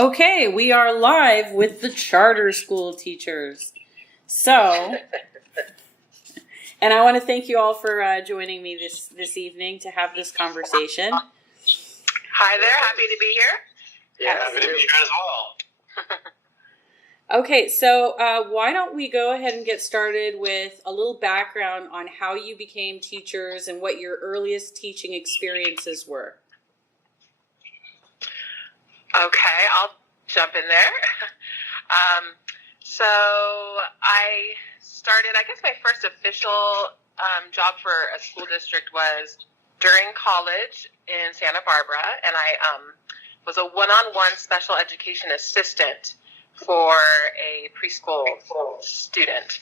Okay, we are live with the charter school teachers. So, and I want to thank you all for joining me this evening to have this conversation. Hi there, happy to be here. Yeah, happy to be here as well. Okay, so why don't we go ahead and get started with a little background on how you became teachers and what your earliest teaching experiences were. Okay, I'll jump in there. So I started, I guess my first official job for a school district was during college in Santa Barbara, and I was a one-on-one special education assistant for a preschool student.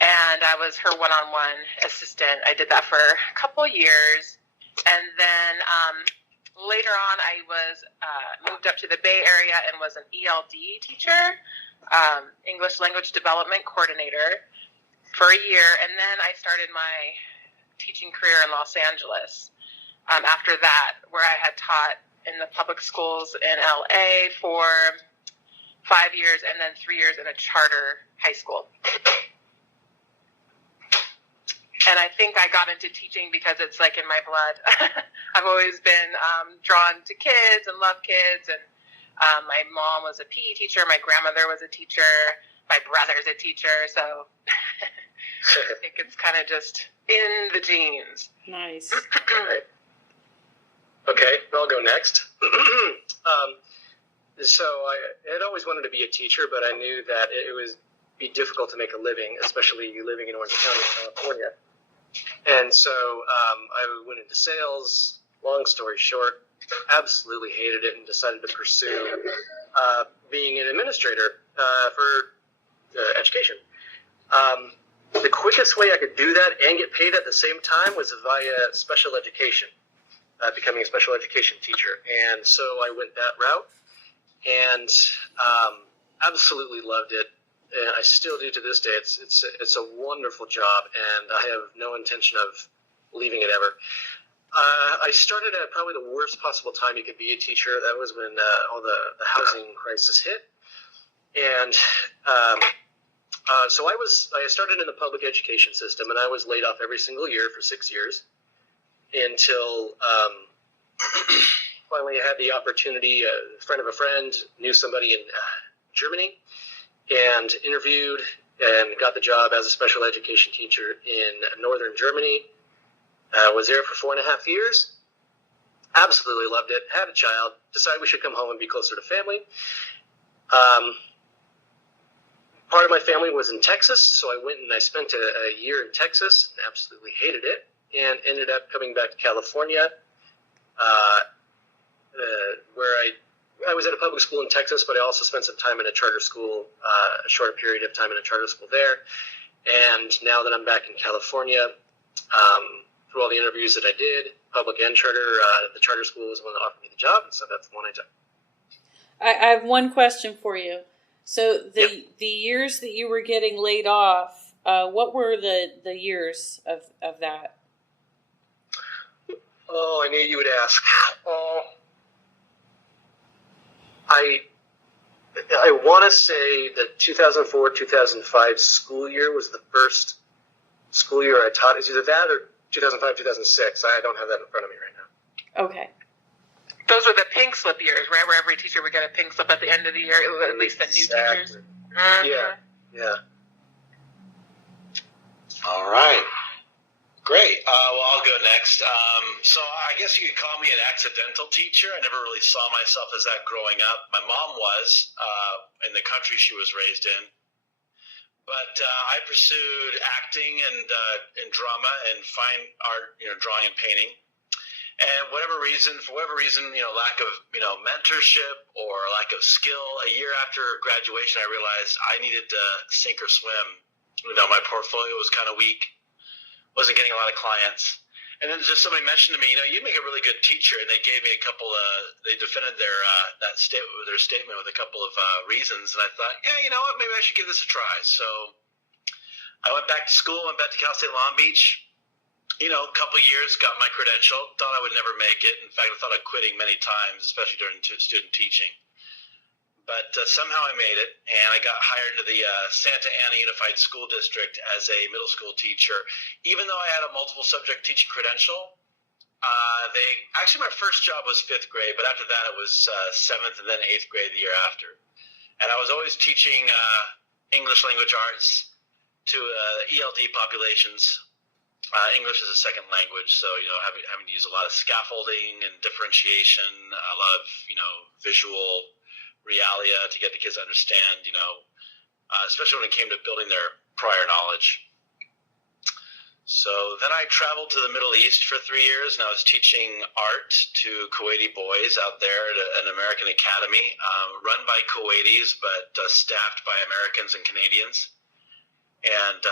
And I was her one-on-one assistant. I did that for a couple years, and then later on, I was moved up to the Bay Area and was an ELD teacher, English Language Development Coordinator, for a year. And then I started my teaching career in Los Angeles after that, where I had taught in the public schools in LA for 5 years and then 3 years in a charter high school. And I think I got into teaching because it's like in my blood. I've always been drawn to kids and love kids. And my mom was a PE teacher. My grandmother was a teacher. My brother's a teacher. So I think it's kind of just in the genes. Nice. Okay, I'll go next. So I had always wanted to be a teacher, but I knew that it would be difficult to make a living, especially living in Orange County, California. And so I went into sales. Long story short, absolutely hated it and decided to pursue being an administrator for education. The quickest way I could do that and get paid at the same time was via special education, becoming a special education teacher. And so I went that route and absolutely loved it. And I still do to this day. It's a wonderful job, and I have no intention of leaving it ever. I started at probably the worst possible time you could be a teacher. That was when all the housing crisis hit, and so I started in the public education system, and I was laid off every single year for 6 years until finally I had the opportunity. A friend of a friend knew somebody in Germany, and interviewed and got the job as a special education teacher in northern Germany. Was there for 4.5 years. Absolutely loved it. Had a child. Decided we should come home and be closer to family. Part of my family was in Texas, so I went and I spent a year in Texas. Absolutely hated it, and ended up coming back to California, where I was at a public school in Texas, but I also spent some time in a charter school, a short period of time in a charter school there. And now that I'm back in California, through all the interviews that I did, public and charter, the charter school was the one that offered me the job, and so that's the one I took. I have one question for you. So the years that you were getting laid off, what were the years of that? Oh, I knew you would ask. I want to say the 2004-2005 school year was the first school year I taught. It's either that or 2005-2006. I don't have that in front of me right now. Okay. Those were the pink slip years, right? Where every teacher would get a pink slip at the end of the year, at least the new teachers. Mm-hmm. Yeah. All right. Great. Well, I'll go next. So I guess you could call me an accidental teacher. I never really saw myself as that growing up. My mom was in the country she was raised in. But I pursued acting and drama and fine art, drawing and painting. And for whatever reason, lack of, mentorship or lack of skill, a year after graduation, I realized I needed to sink or swim. My portfolio was kind of weak. Wasn't getting a lot of clients. And then just somebody mentioned to me, you make a really good teacher. And they gave me they defended their statement with a couple of reasons. And I thought, you know what, maybe I should give this a try. So I went back to school, went back to Cal State Long Beach. A couple years, got my credential. Thought I would never make it. In fact, I thought of quitting many times, especially during student teaching. but somehow I made it, and I got hired into the Santa Ana Unified School District as a middle school teacher. Even though I had a multiple subject teaching credential, my first job was 5th grade, but after that it was 7th and then 8th grade the year after. And I was always teaching English language arts to ELD populations. English is a second language, so having to use a lot of scaffolding and differentiation, a lot of visual realia to get the kids to understand, especially when it came to building their prior knowledge. So then I traveled to the Middle East for 3 years, and I was teaching art to Kuwaiti boys out there at an American academy, run by Kuwaitis, but staffed by Americans and Canadians. And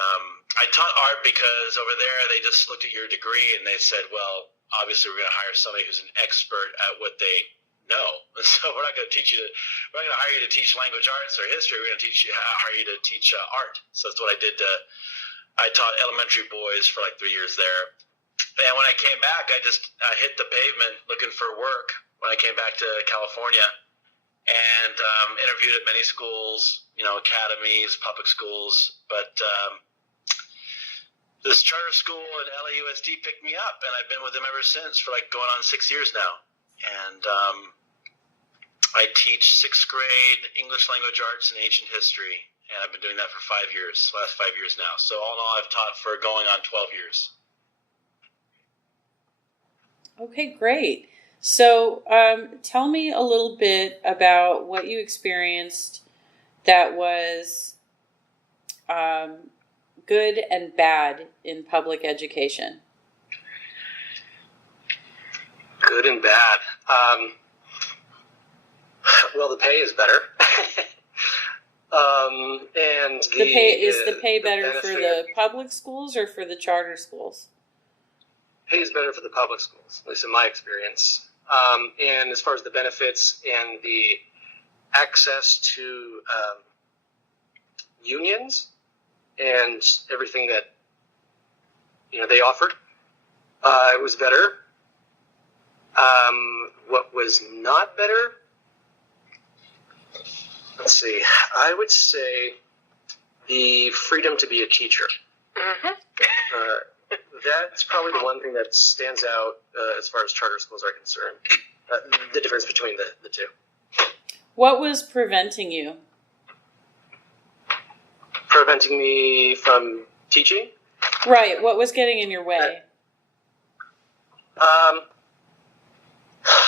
I taught art because over there they just looked at your degree and they said, well, obviously we're going to hire somebody who's an expert at what they know. So we're not going to hire you to teach language arts or history. We're going to hire you to teach art. So that's what I did. I taught elementary boys for like 3 years there. And when I came back, I just hit the pavement looking for work when I came back to California, and interviewed at many schools, academies, public schools. But this charter school at LAUSD picked me up, and I've been with them ever since for like going on 6 years now. And I teach 6th grade English language arts and ancient history, and I've been doing that for 5 years, last 5 years now. So all in all, I've taught for going on 12 years. Okay, great. So tell me a little bit about what you experienced that was good and bad in public education. Good and bad. Well, the pay is better. And the pay better for the public schools or for the charter schools? Pay is better for the public schools, at least in my experience. And as far as the benefits and the access to unions and everything that they offered, it was better. What was not better? Let's see. I would say the freedom to be a teacher. Mm-hmm. That's probably the one thing that stands out as far as charter schools are concerned. The difference between the two. What was preventing you? Preventing me from teaching? Right. What was getting in your way?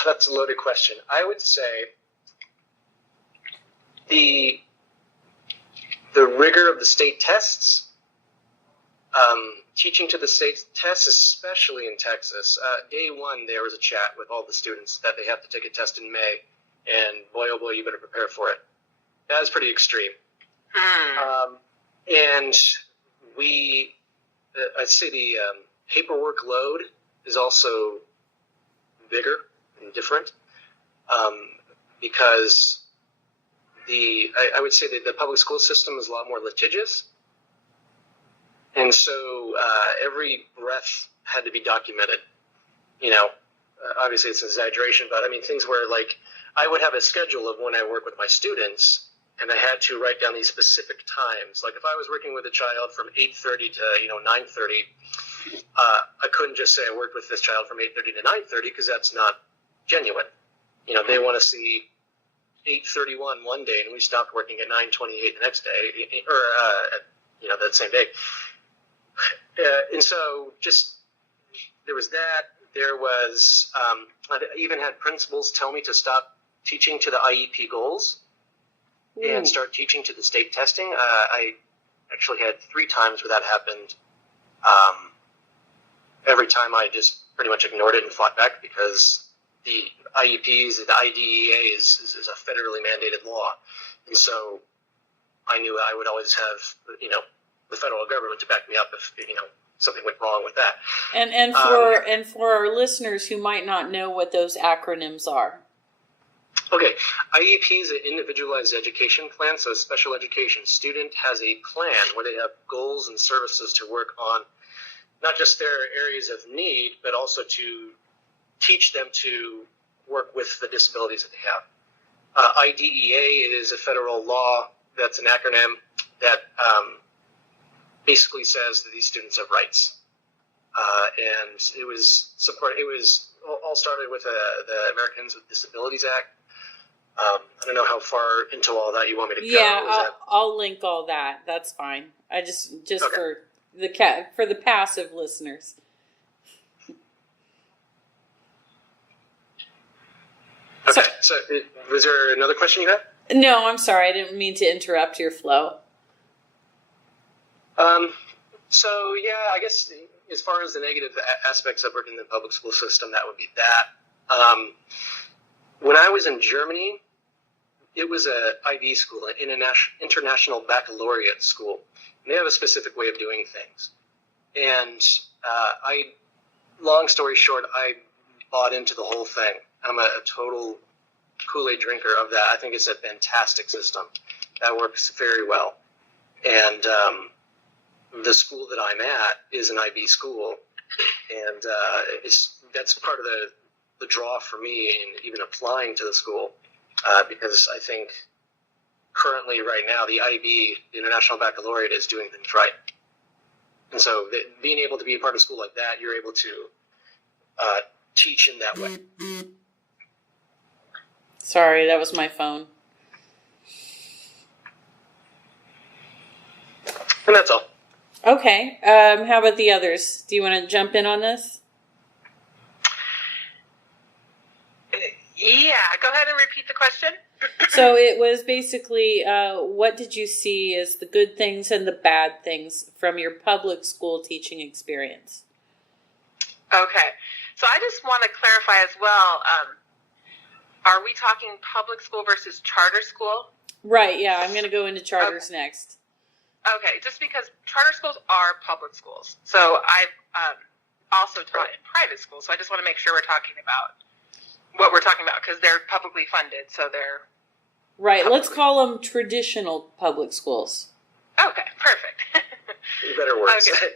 That's a loaded question. I would say the rigor of the state tests. Teaching to the state tests, especially in Texas. Day one, there was a chat with all the students that they have to take a test in May, and boy, oh boy, you better prepare for it. That was pretty extreme. And I'd say the paperwork load is also bigger and different, because I would say that the public school system is a lot more litigious. And so every breath had to be documented. Obviously it's an exaggeration, but I mean things where like I would have a schedule of when I work with my students, and I had to write down these specific times. Like if I was working with a child from 8:30 to 9:30, I couldn't just say I worked with this child from 8:30 to 9:30 because that's not genuine. They want to see 8:31 one day, and we stopped working at 9:28 the next day, or that same day. And so just there was that. There was I even had principals tell me to stop teaching to the IEP goals and start teaching to the state testing. I actually had 3 times where that happened. Every time I just pretty much ignored it and fought back because the IEPs, the IDEA is a federally mandated law. And so I knew I would always have, the federal government to back me up if, something went wrong with that. And for our listeners who might not know what those acronyms are. Okay, IEP is an individualized education plan, so a special education student has a plan where they have goals and services to work on, not just their areas of need, but also to teach them to work with the disabilities that they have. IDEA is a federal law that's an acronym that basically says that these students have rights. And it was all started with the Americans with Disabilities Act. I don't know how far into all that you want me to go. Yeah, I'll link all that. That's fine. I just Okay. for the passive listeners. Okay, so was there another question you had? No, I'm sorry. I didn't mean to interrupt your flow. So yeah, I guess as far as the negative aspects of working in the public school system, that would be that. When I was in Germany, it was a IB school, an international baccalaureate school. And they have a specific way of doing things. And long story short, I bought into the whole thing. I'm a total Kool-Aid drinker of that. I think it's a fantastic system that works very well. And the school that I'm at is an IB school, and that's part of the draw for me in even applying to the school, because I think currently right now the IB, the International Baccalaureate, is doing things right. And so being able to be a part of a school like that, you're able to teach in that way. Sorry, that was my phone. And that's all. Okay. How about the others? Do you want to jump in on this? Yeah, go ahead and repeat the question. So it was basically, what did you see as the good things and the bad things from your public school teaching experience? Okay, so I just want to clarify as well. Are we talking public school versus charter school? Right, yeah, I'm going to go into charters next. Okay, just because charter schools are public schools. So I've also taught in private schools, so I just want to make sure we're talking about what we're talking about, because they're publicly funded, so they're... Right, let's call them traditional public schools. Okay, perfect. Better words. Okay.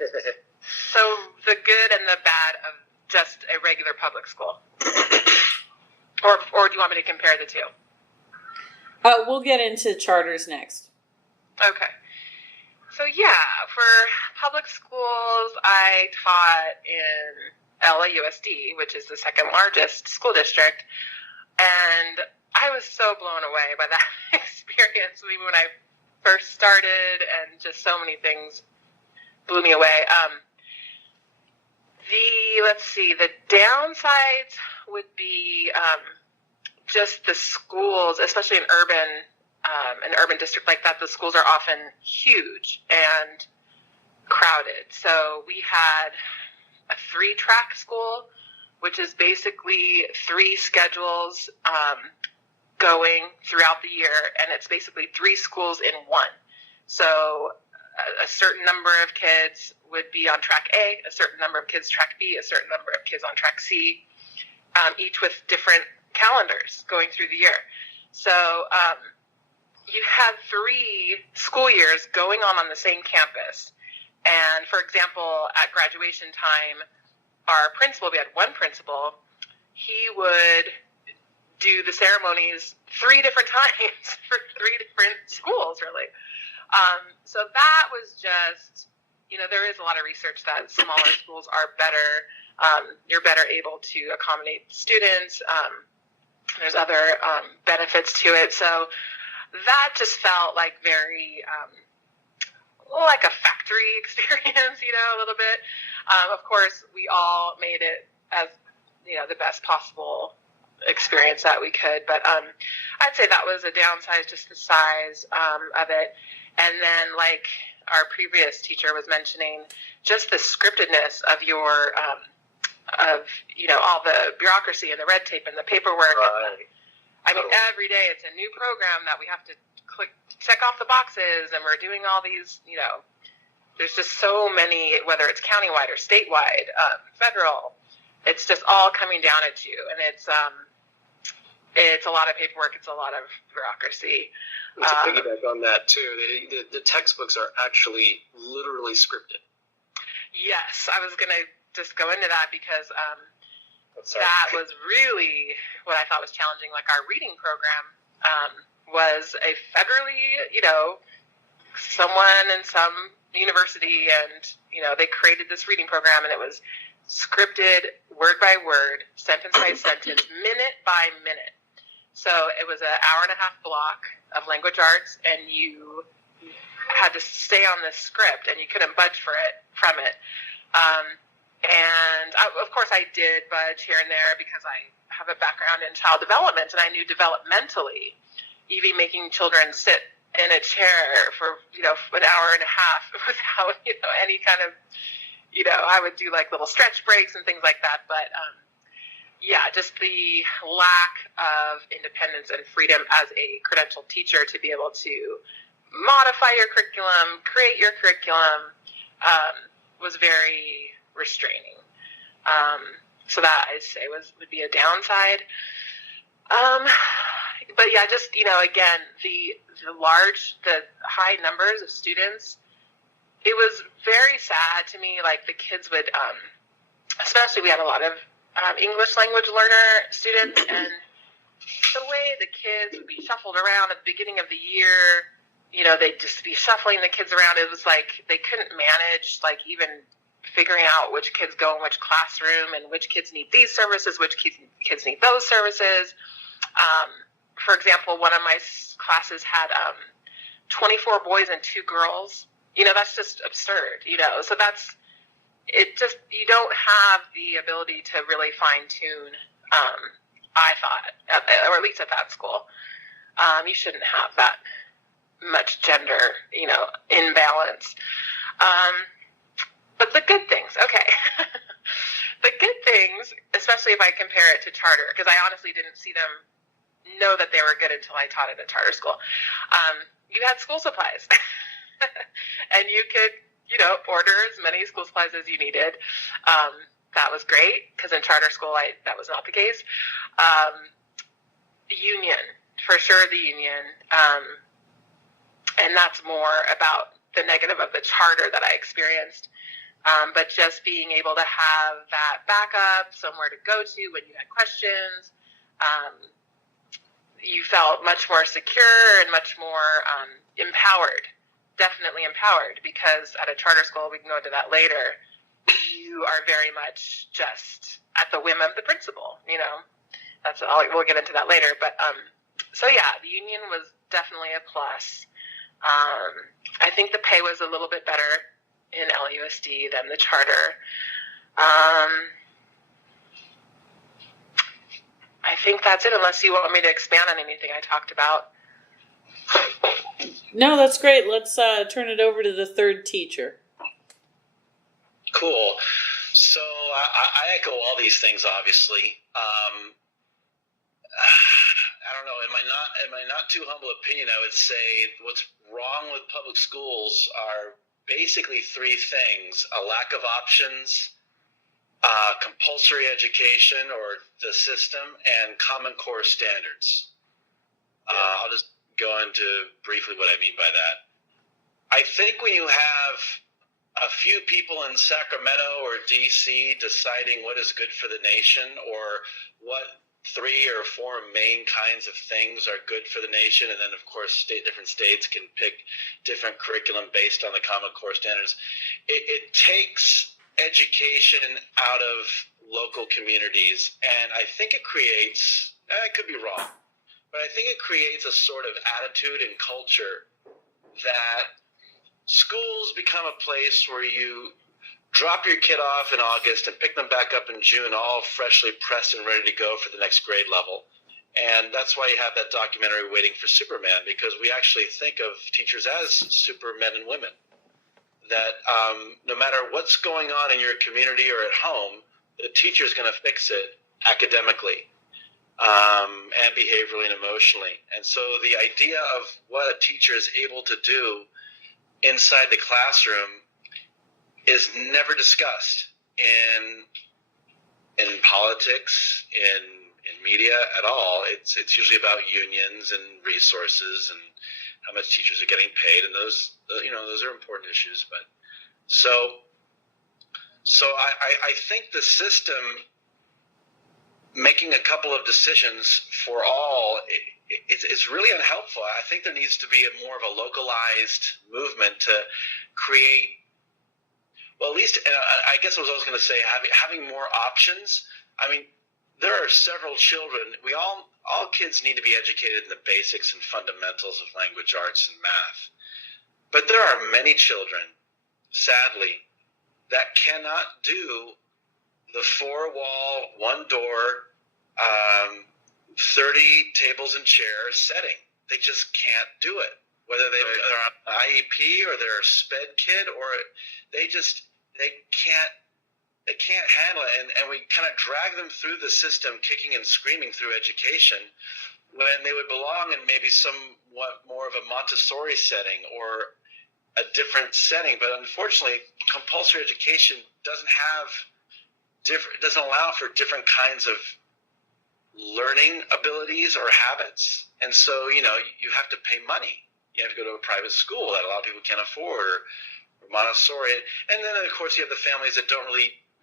So the good and the bad of just a regular public school. Or do you want me to compare the two? We'll get into charters next. Okay. So yeah, for public schools, I taught in LAUSD, which is the second largest school district, and I was so blown away by that experience when I first started, and just so many things blew me away. The downsides would be just the schools, especially in an urban district like that. The schools are often huge and crowded. So we had a 3-track school, which is basically 3 schedules going throughout the year, and it's basically 3 schools in one. So a certain number of kids would be on track A, a certain number of kids track B, a certain number of kids on track C, each with different calendars going through the year. So you had 3 school years going on the same campus. And for example, at graduation time, our principal, we had one principal, he would do the ceremonies 3 different times for 3 different schools, really. So that was just, there is a lot of research that smaller schools are better. You're better able to accommodate students. There's other benefits to it. So that just felt like very, like a factory experience, a little bit. Of course, we all made it as, the best possible experience that we could. But I'd say that was a downside, just the size of it. And then, like our previous teacher was mentioning, just the scriptedness of your, all the bureaucracy and the red tape and the paperwork. Right. Every day it's a new program that we have to check off the boxes, and we're doing all these, there's just so many, whether it's countywide or statewide, federal, it's just all coming down at you. And it's a lot of paperwork. It's a lot of bureaucracy. To piggyback on that too, the textbooks are actually literally scripted. Yes, I was going to just go into that because that was really what I thought was challenging. Like our reading program, was a federally, someone in some university, and, they created this reading program, and it was scripted word by word, sentence by sentence, minute by minute. So it was an hour and a half block of language arts, and you had to stay on this script, and you couldn't budge from it. And of course I did budge here and there because I have a background in child development, and I knew developmentally, even making children sit in a chair for, an hour and a half without, any kind of, I would do like little stretch breaks and things like that. But, just the lack of independence and freedom as a credentialed teacher to be able to modify your curriculum, create your curriculum, was very restraining. So that I'd say would be a downside. But yeah, just, again, the high numbers of students, it was very sad to me. Like the kids would, especially we had a lot of English language learner students, and the way the kids would be shuffled around at the beginning of the year, they'd just be shuffling the kids around. It was like they couldn't manage, like, even figuring out which kids go in which classroom and which kids need these services, which kids need those services. For example, one of my classes had 24 boys and 2 girls. That's just absurd, So that's it. Just, you don't have the ability to really fine tune, I thought, or at least at that school. You shouldn't have that much gender, imbalance. But the good things, okay. The good things, especially if I compare it to charter, because I honestly didn't know that they were good until I taught at a charter school. You had school supplies, and you could, order as many school supplies as you needed. That was great, because in charter school, that was not the case. Union, for sure, the union. And that's more about the negative of the charter that I experienced. But just being able to have that backup, somewhere to go to when you had questions, you felt much more secure and much more empowered, definitely empowered, because at a charter school, we can go into that later, you are very much just at the whim of the principal, we'll get into that later. But, so yeah, the union was definitely a plus. I think the pay was a little bit better in LUSD than the charter. I think that's it, unless you want me to expand on anything I talked about. No, that's great. Let's turn it over to the third teacher. Cool. So I echo all these things, obviously. I don't know. In my not too humble opinion, I would say what's wrong with public schools are basically 3 things: a lack of options, compulsory education or the system, and Common Core standards. I'll just go into briefly what I mean by that. I think when you have a few people in Sacramento or DC deciding what is good for the nation, or what 3 or 4 main kinds of things are good for the nation, and then of course different states can pick different curriculum based on the Common Core standards, it takes education out of local communities, and I think it creates, I could be wrong, but I think it creates a sort of attitude and culture that schools become a place where you drop your kid off in August and pick them back up in June, all freshly pressed and ready to go for the next grade level. And that's why you have that documentary, Waiting for Superman, because we actually think of teachers as supermen and women. That no matter what's going on in your community or at home, the teacher's going to fix it academically and behaviorally and emotionally. And so the idea of what a teacher is able to do inside the classroom is never discussed in politics, in media at all. It's usually about unions and resources and how much teachers are getting paid, and those are important issues. But so I think the system making a couple of decisions for all, it's really unhelpful. I think there needs to be more of a localized movement to create, well, at least, I guess what I was going to say, having more options. I mean, there are several children. All kids need to be educated in the basics and fundamentals of language arts and math. But there are many children, sadly, that cannot do the four-wall, one-door, 30 tables and chairs setting. They just can't do it. Whether they're on IEP or they're a SPED kid, or they can't handle it, and we kind of drag them through the system, kicking and screaming through education, when they would belong in maybe somewhat more of a Montessori setting or a different setting. But unfortunately, compulsory education doesn't allow for different kinds of learning abilities or habits, and so you have to pay money. You have to go to a private school that a lot of people can't afford, or Montessori, and then of course you have the families that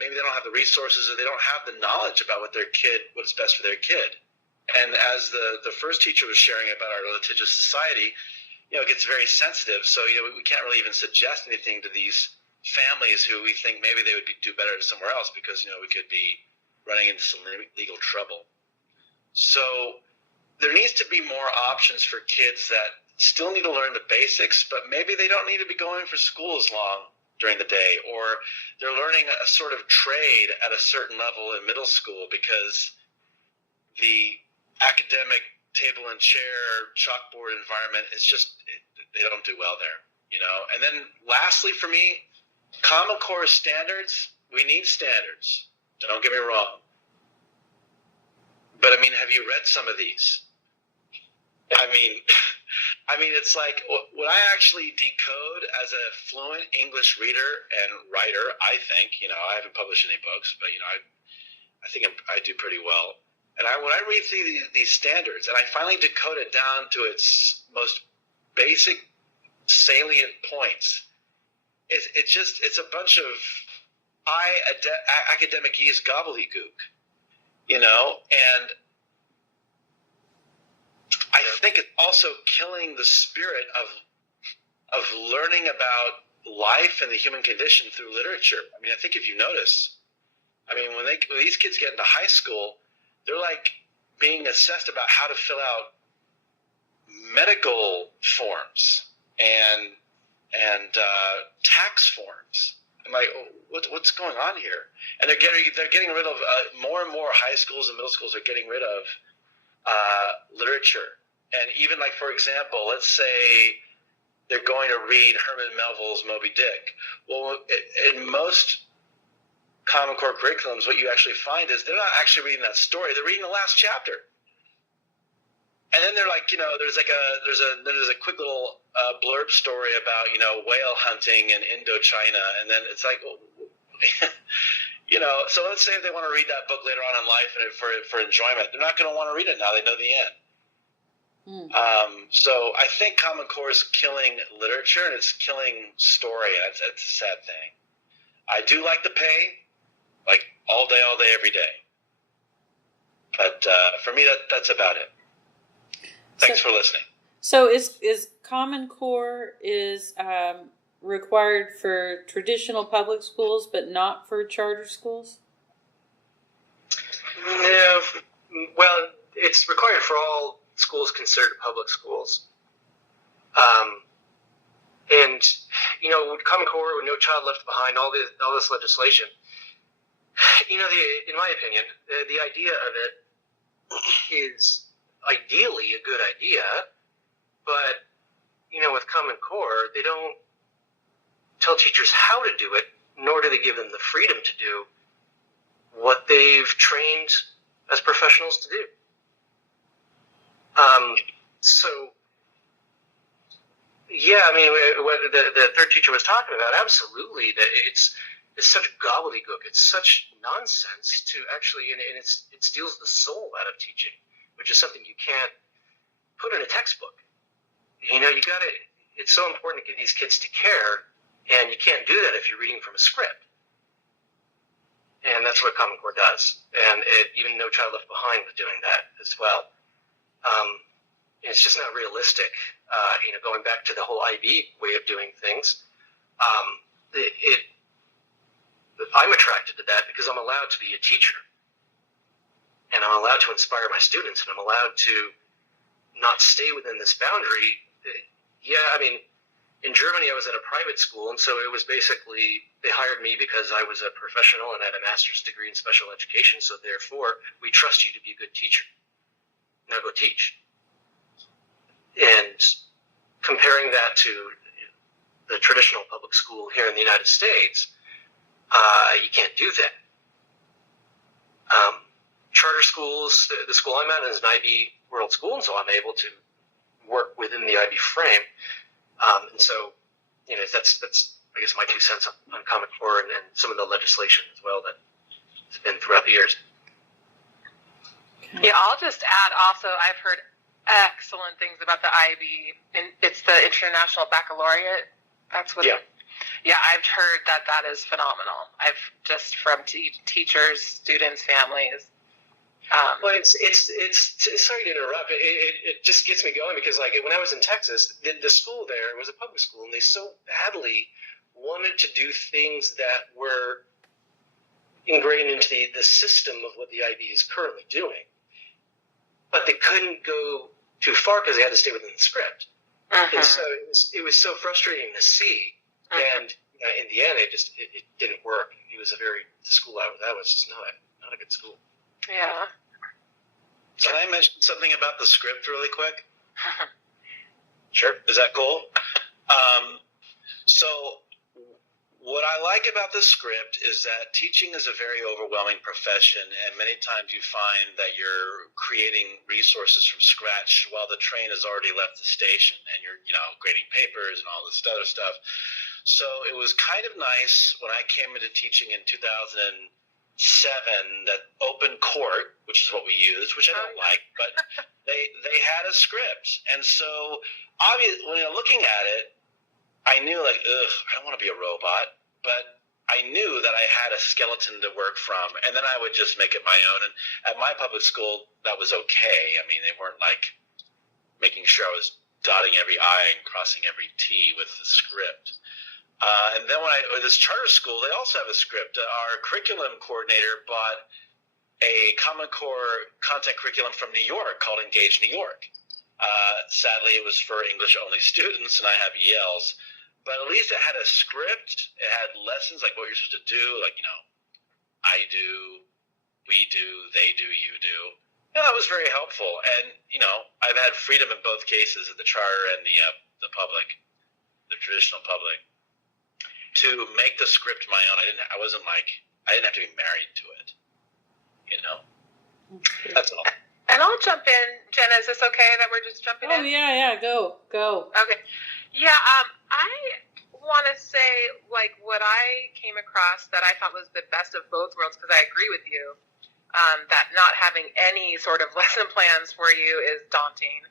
maybe they don't have the resources, or they don't have the knowledge about what's best for their kid. And as the first teacher was sharing about our litigious society, it gets very sensitive. So we can't really even suggest anything to these families who we think maybe they would do better somewhere else, because we could be running into some legal trouble. So there needs to be more options for kids that still need to learn the basics, but maybe they don't need to be going for school as long during the day, or they're learning a sort of trade at a certain level in middle school because the academic table and chair chalkboard environment is they don't do well there, And then lastly for me, Common Core standards, we need standards. Don't get me wrong. But have you read some of these? It's like what I actually decode as a fluent English reader and writer. I think, I haven't published any books, but I think I do pretty well. And when I read through these standards, and I finally decode it down to its most basic, salient points, it's a bunch of academic-ese gobbledygook, and I think it's also killing the spirit of learning about life and the human condition through literature. I think if you notice, when these kids get into high school, they're like being assessed about how to fill out medical forms and tax forms. I'm like, what's going on here? And they're getting rid of more and more high schools and middle schools are getting rid of literature. And even like, for example, let's say they're going to read Herman Melville's Moby Dick. Well, in most Common Core curriculums, what you actually find is they're not actually reading that story. They're reading the last chapter. And then they're like, there's a quick little blurb story about, whale hunting in Indochina. And then it's like, so let's say if they want to read that book later on in life and for enjoyment, they're not going to want to read it now. They know the end. So I think Common Core is killing literature and it's killing story. It's a sad thing. I do like the pay, like all day, every day. But for me, that's about it. Thanks for listening. So is Common Core required for traditional public schools, but not for charter schools? No. Well, it's required for all schools considered public schools. And Common Core, with No Child Left Behind, all this legislation. In my opinion, the idea of it is ideally a good idea, but with Common Core, they don't tell teachers how to do it, nor do they give them the freedom to do what they've trained as professionals to do. What the third teacher was talking about, absolutely, that it's such gobbledygook, it's such nonsense to actually, and it steals the soul out of teaching, which is something you can't put in a textbook. It's so important to give these kids to care, and you can't do that if you're reading from a script. And that's what Common Core does. And even No Child Left Behind was doing that as well. It's just not realistic. Going back to the whole IB way of doing things, I'm attracted to that because I'm allowed to be a teacher. And I'm allowed to inspire my students, and I'm allowed to not stay within this boundary. In Germany, I was at a private school, and so it was basically, they hired me because I was a professional and had a master's degree in special education, so therefore, we trust you to be a good teacher. Now go teach. And comparing that to the traditional public school here in the United States, you can't do that. Charter schools, the school I'm at is an IB World School, and so I'm able to work within the IB frame. And so, that's I guess my 2 cents on Common Core and some of the legislation as well that has been throughout the years. Yeah, I'll just add also, I've heard excellent things about the IB, and it's the International Baccalaureate. That's what. Yeah, I've heard that is phenomenal. I've just from teachers, students, families. Well, it's sorry to interrupt. It just gets me going because, like, when I was in Texas, the school there was a public school, and they so badly wanted to do things that were ingrained into the system of what the IB is currently doing, but they couldn't go too far because they had to stay within the script. And so it was so frustrating to see, and in the end, it didn't work. The school that was just not a good school. Yeah. Can I mention something about the script really quick? Sure. Is that cool? So what I like about the script is that teaching is a very overwhelming profession, and many times you find that you're creating resources from scratch while the train has already left the station, and you're, grading papers and all this other stuff. So it was kind of nice when I came into teaching in 2007 that Open Court, which is what we use, which I don't like, but they had a script. And so obviously, when you're looking at it, I knew, like, I don't want to be a robot, but I knew that I had a skeleton to work from, and then I would just make it my own. And at my public school, that was okay. I mean, they weren't, like, making sure I was dotting every I and crossing every T with the script. And then when this charter school, they also have a script. Our curriculum coordinator bought a Common Core content curriculum from New York called Engage New York. Sadly, it was for English-only students, and I have ELs. But at least it had a script. It had lessons like what you're supposed to do, like, I do, we do, they do, you do. Yeah, that was very helpful. And, I've had freedom in both cases, at the charter and the public, the traditional public, to make the script my own. I didn't have to be married to it. That's all. And I'll jump in. Jenna, is this okay that we're just jumping in? Oh, yeah, go. Okay. Yeah, I want to say, like, what I came across that I thought was the best of both worlds, because I agree with you, that not having any sort of lesson plans for you is daunting.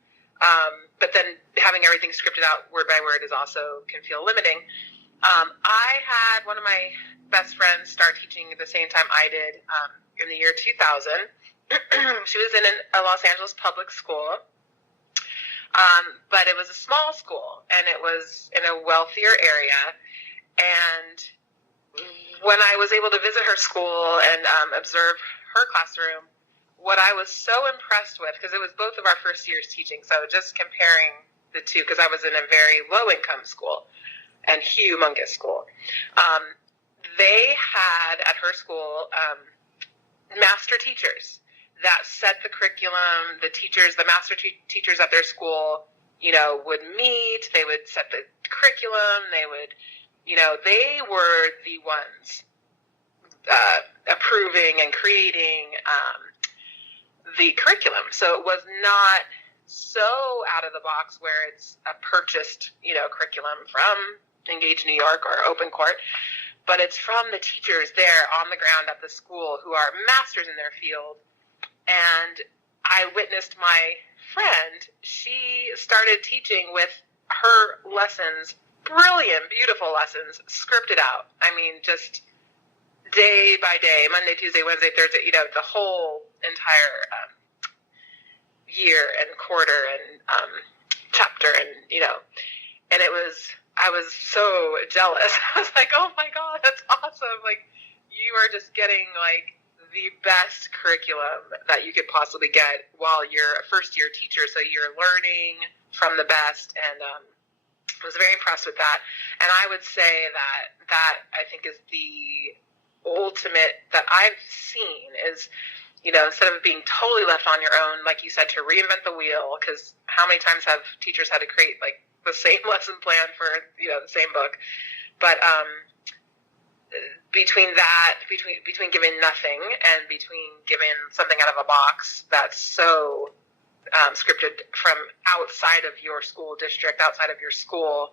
But then having everything scripted out word by word can feel limiting. I had one of my best friends start teaching at the same time I did in the year 2000. She was in a Los Angeles public school. But it was a small school, and it was in a wealthier area. And when I was able to visit her school and observe her classroom, what I was so impressed with, because it was both of our first years teaching, so just comparing the two, because I was in a very low-income school and humongous school. They had, at her school, master teachers that set the curriculum. The master teachers at their school, would meet. They would set the curriculum. They would, they were the ones approving and creating the curriculum. So it was not so out of the box where it's a purchased, curriculum from Engage New York or Open Court, but it's from the teachers there on the ground at the school who are masters in their field. And I witnessed my friend, she started teaching with her lessons, brilliant, beautiful lessons, scripted out. I mean, just day by day, Monday, Tuesday, Wednesday, Thursday, the whole entire year and quarter and chapter, and I was so jealous. I was like, oh my God, that's awesome. Like, you are just getting like the best curriculum that you could possibly get while you're a first year teacher. So you're learning from the best, and I was very impressed with that. And I would say that I think is the ultimate that I've seen is, instead of being totally left on your own, like you said, to reinvent the wheel, because how many times have teachers had to create like the same lesson plan for, the same book? But between giving nothing and between giving something out of a box that's so scripted from outside of your school district, outside of your school,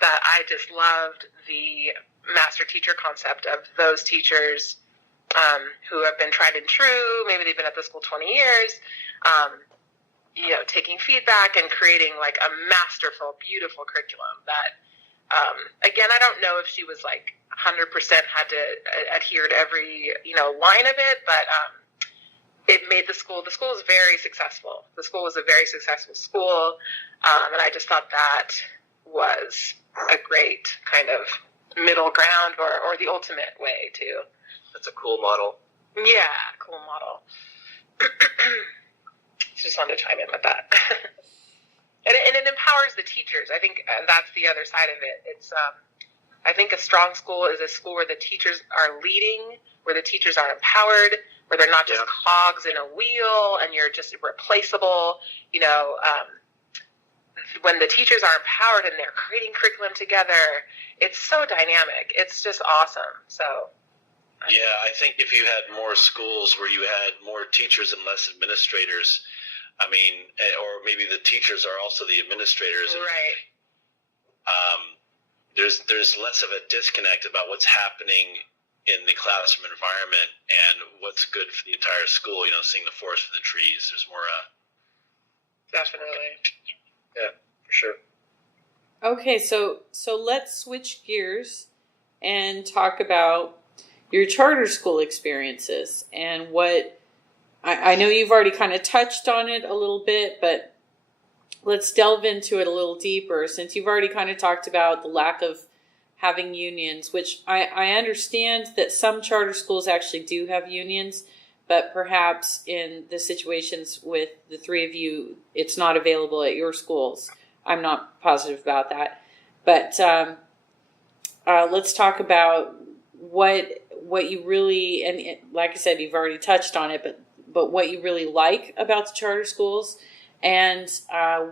that I just loved the master teacher concept of those teachers who have been tried and true. Maybe they've been at the school 20 years, taking feedback and creating like a masterful, beautiful curriculum that, again, I don't know if she was like 100% had to adhere to every, line of it, but it made the school is very successful. The school was a very successful school, and I just thought that was a great kind of middle ground or the ultimate way to. That's a cool model. Yeah, cool model. Just wanted to chime in with that. And it empowers the teachers. I think that's the other side of it. It's I think a strong school is a school where the teachers are leading, where the teachers are empowered, where they're not just cogs in a wheel and you're just replaceable. When the teachers are empowered and they're creating curriculum together, it's so dynamic. It's just awesome. So. Yeah, I think if you had more schools where you had more teachers and less administrators, or maybe the teachers are also the administrators. Right. There's less of a disconnect about what's happening in the classroom environment and what's good for the entire school. Seeing the forest for the trees. There's more. Definitely. Yeah, for sure. Okay, so let's switch gears and talk about your charter school experiences and what I know you've already kind of touched on it a little bit, but let's delve into it a little deeper, since you've already kind of talked about the lack of having unions, which I understand that some charter schools actually do have unions, but perhaps in the situations with the three of you, it's not available at your schools. I'm not positive about that. But let's talk about what you really, and like I said, you've already touched on it, but what you really like about the charter schools, and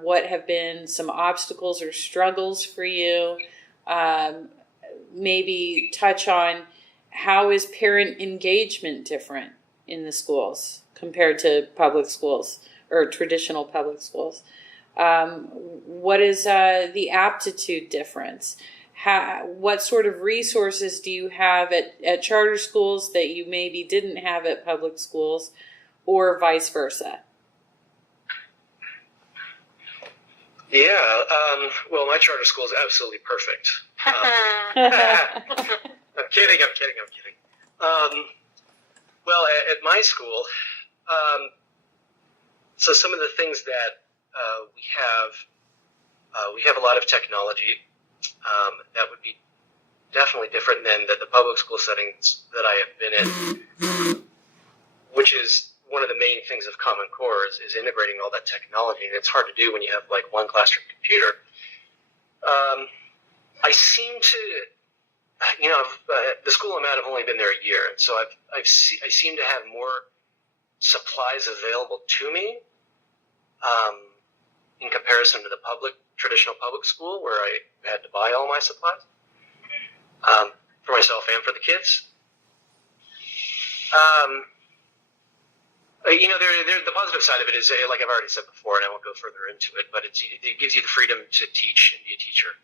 what have been some obstacles or struggles for you. Maybe touch on how is parent engagement different in the schools compared to public schools or traditional public schools. What is the aptitude difference? What sort of resources do you have at charter schools that you maybe didn't have at public schools, or vice versa? Yeah, well, my charter school is absolutely perfect. I'm kidding. Well, at my school, so some of the things that we have a lot of technology that would be definitely different than the public school settings that I have been in, which is one of the main things of Common Core is integrating all that technology, and it's hard to do when you have like one classroom computer. I seem to, the school I'm at, I've only been there a year, and so I seem to have more supplies available to me in comparison to the traditional public school where I had to buy all my supplies for myself and for the kids. The positive side of it is, like I've already said before, and I won't go further into it, but it gives you the freedom to teach and be a teacher.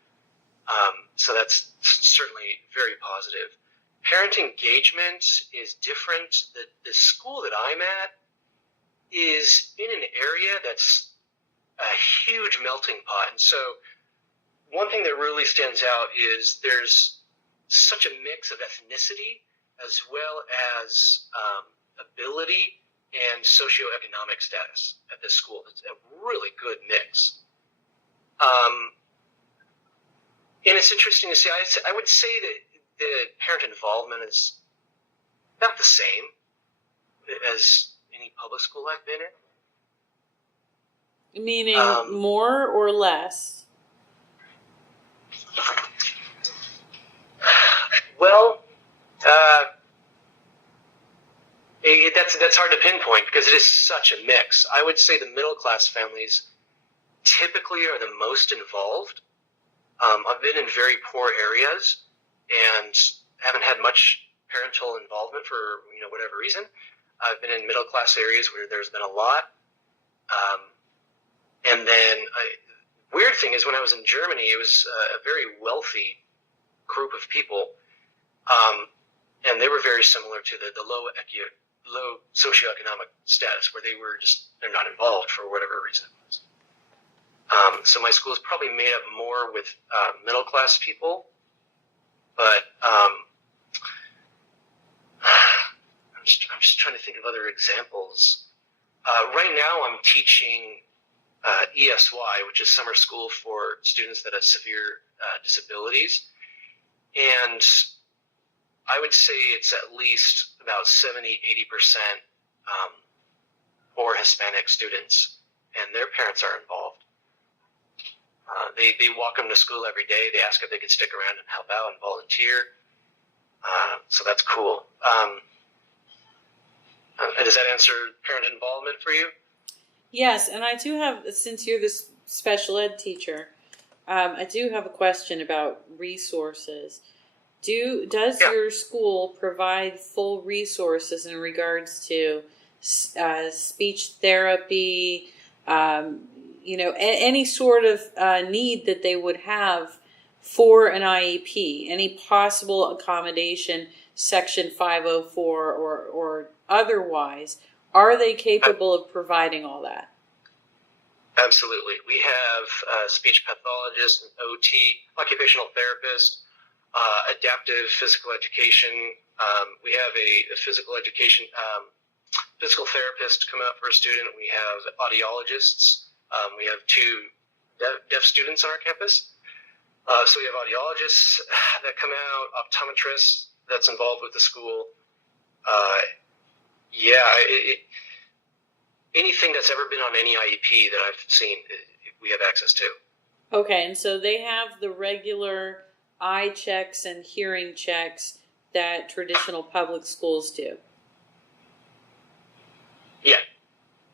So that's certainly very positive. Parent engagement is different. The school that I'm at is in an area that's a huge melting pot. And so one thing that really stands out is there's such a mix of ethnicity as well as ability and socioeconomic status at this school. It's a really good mix. And it's interesting to see. I would say that the parent involvement is not the same as any public school I've been in. Meaning more or less? Well, that's hard to pinpoint because it is such a mix. I would say the middle class families typically are the most involved. I've been in very poor areas and haven't had much parental involvement for whatever reason. I've been in middle class areas where there's been a lot. And then weird thing is when I was in Germany, it was a very wealthy group of people. And they were very similar to the low socioeconomic status where they're not involved for whatever reason it was. So my school is probably made up more with middle class people, but I'm just trying to think of other examples. Right now I'm teaching ESY, which is summer school for students that have severe disabilities, and I would say it's at least about 70-80% for Hispanic students, and their parents are involved. They walk them to school every day. They ask if they could stick around and help out and volunteer. So that's cool. Does that answer parent involvement for you? Yes, and I do have, since you're this special ed teacher, I do have a question about resources. Does your school provide full resources in regards to speech therapy, any sort of need that they would have for an IEP, any possible accommodation, Section 504 or otherwise? Are they capable of providing all that? Absolutely. We have speech pathologists, an OT, occupational therapist, adaptive physical education. We have a physical education physical therapist come out for a student. We have audiologists. We have 2 deaf students on our campus. So we have audiologists that come out, optometrists that's involved with the school. Anything that's ever been on any IEP that I've seen, we have access to. Okay, and so they have the regular eye checks and hearing checks that traditional public schools do. Yeah.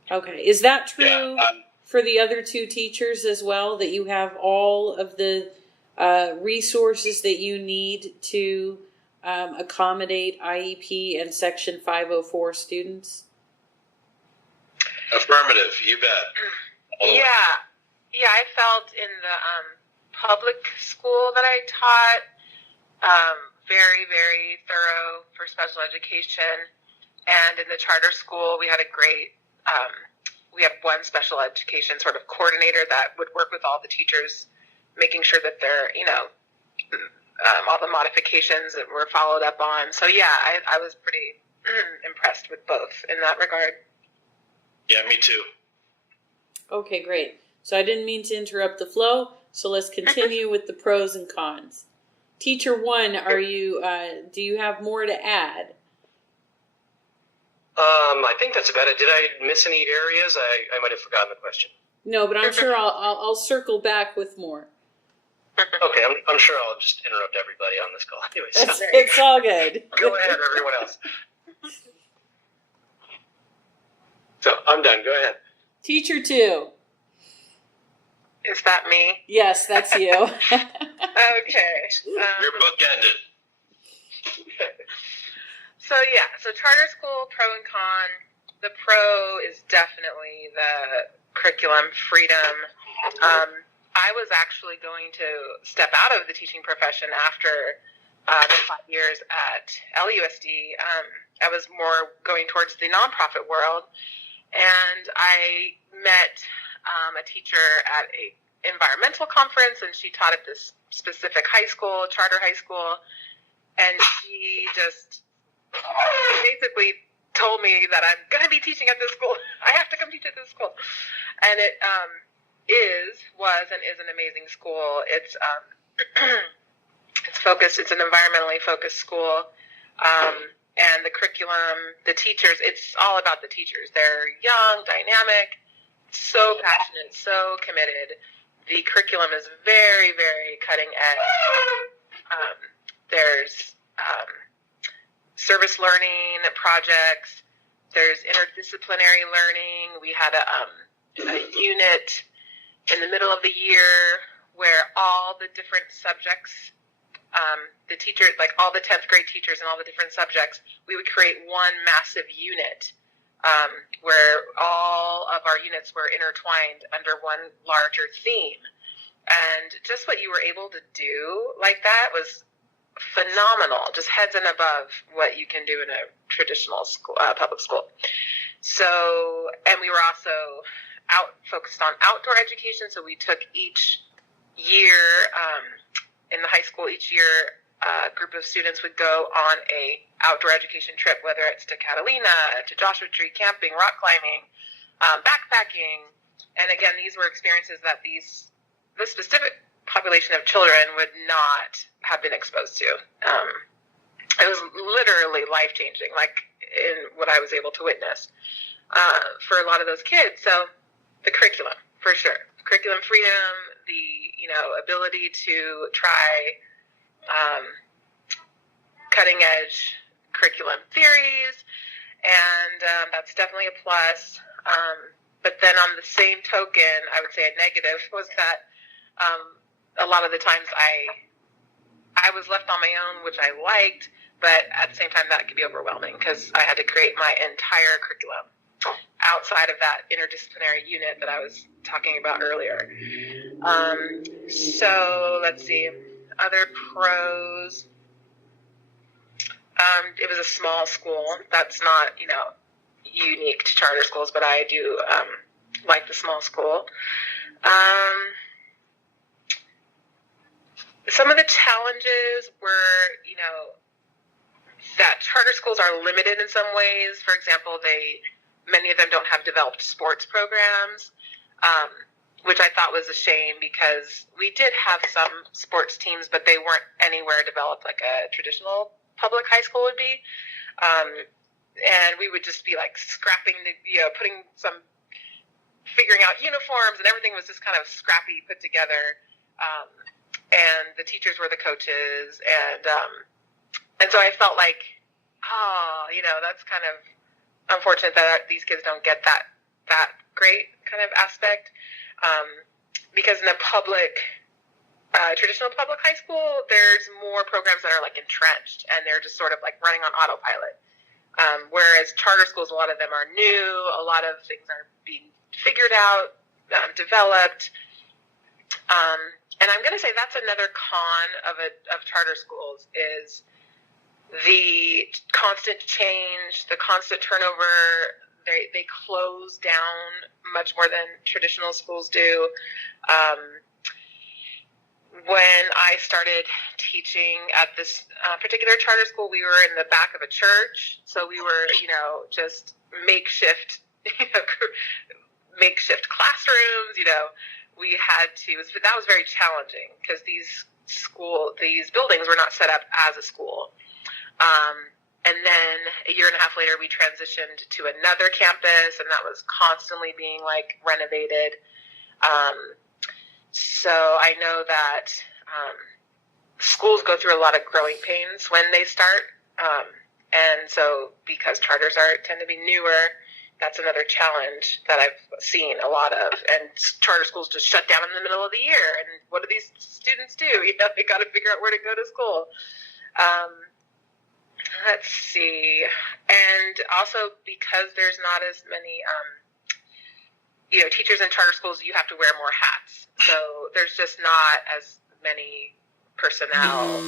Okay, is that true Yeah, for the other 2 teachers as well, that you have all of the resources that you need to accommodate IEP and Section 504 students? affirmative, you bet. All the way. Yeah, I felt in the public school that I taught, very, very thorough for special education. And in the charter school, we had a great, we have one special education sort of coordinator that would work with all the teachers, making sure that they're, all the modifications that were followed up on. So yeah, I was pretty impressed with both in that regard. Yeah, me too. Okay, great. So I didn't mean to interrupt the flow, so let's continue with the pros and cons. Teacher 1, do you have more to add? I think that's about it. Did I miss any areas? I might have forgotten the question. No, but I'm sure I'll circle back with more. Okay, I'm sure I'll just interrupt everybody on this call. Anyways, It's all good. go ahead, everyone else. So I'm done. Go ahead. Teacher 2. Is that me? Yes, that's you. Okay. Your book ended. So charter school, pro and con. The pro is definitely the curriculum freedom. I was actually going to step out of the teaching profession after the 5 years at LUSD. I was more going towards the nonprofit world, and I met a teacher at a environmental conference, and she taught at this specific high school, charter high school, and she just basically told me that I'm going to be teaching at this school. I have to come teach at this school. And it was and is an amazing school. It's it's focused. It's an environmentally focused school. And the curriculum, the teachers, it's all about the teachers. They're young, dynamic, so passionate, so committed. The curriculum is very, very cutting edge. There's service learning projects. There's interdisciplinary learning. We had a unit in the middle of the year where all the different subjects, the teachers, like all the 10th grade teachers and all the different subjects, we would create one massive unit where all of our units were intertwined under one larger theme. And just what you were able to do like that was phenomenal, just heads and above what you can do in a traditional school, public school. So, and we were also focused on outdoor education. So we took each year in the high school, each year a group of students would go on a outdoor education trip, whether it's to Catalina, to Joshua Tree, camping, rock climbing, backpacking. And again, these were experiences that the specific population of children would not have been exposed to. It was literally life-changing, like in what I was able to witness for a lot of those kids. So the curriculum, for sure. Curriculum freedom, the ability to try cutting-edge curriculum theories, and that's definitely a plus. But then on the same token, I would say a negative was that a lot of the times I was left on my own, which I liked, but at the same time that could be overwhelming because I had to create my entire curriculum outside of that interdisciplinary unit that I was talking about earlier. So let's see, other pros. It was a small school. That's not, unique to charter schools, but I do like the small school. Some of the challenges were, that charter schools are limited in some ways. For example, many of them don't have developed sports programs, which I thought was a shame because we did have some sports teams, but they weren't anywhere developed like a traditional public high school would be. And we would just be like scrapping, figuring out uniforms, and everything was just kind of scrappy, put together. And the teachers were the coaches, and so I felt like, that's kind of unfortunate that these kids don't get that great kind of aspect, because in the public, traditional public high school, there's more programs that are like entrenched, and they're just sort of like running on autopilot. Whereas charter schools, a lot of them are new, a lot of things are being figured out, developed. And I'm going to say that's another con of charter schools is the constant change, the constant turnover. They close down much more than traditional schools do. When I started teaching at this particular charter school, we were in the back of a church, so we were, just makeshift classrooms. We had to. That was very challenging because these buildings were not set up as a school. And then a year and a half later, we transitioned to another campus, and that was constantly being like renovated. So I know that schools go through a lot of growing pains when they start. And so because charters tend to be newer, that's another challenge that I've seen a lot of. And charter schools just shut down in the middle of the year. And what do these students do? They got to figure out where to go to school. Let's see. And also because there's not as many, teachers in charter schools, you have to wear more hats. So there's just not as many personnel.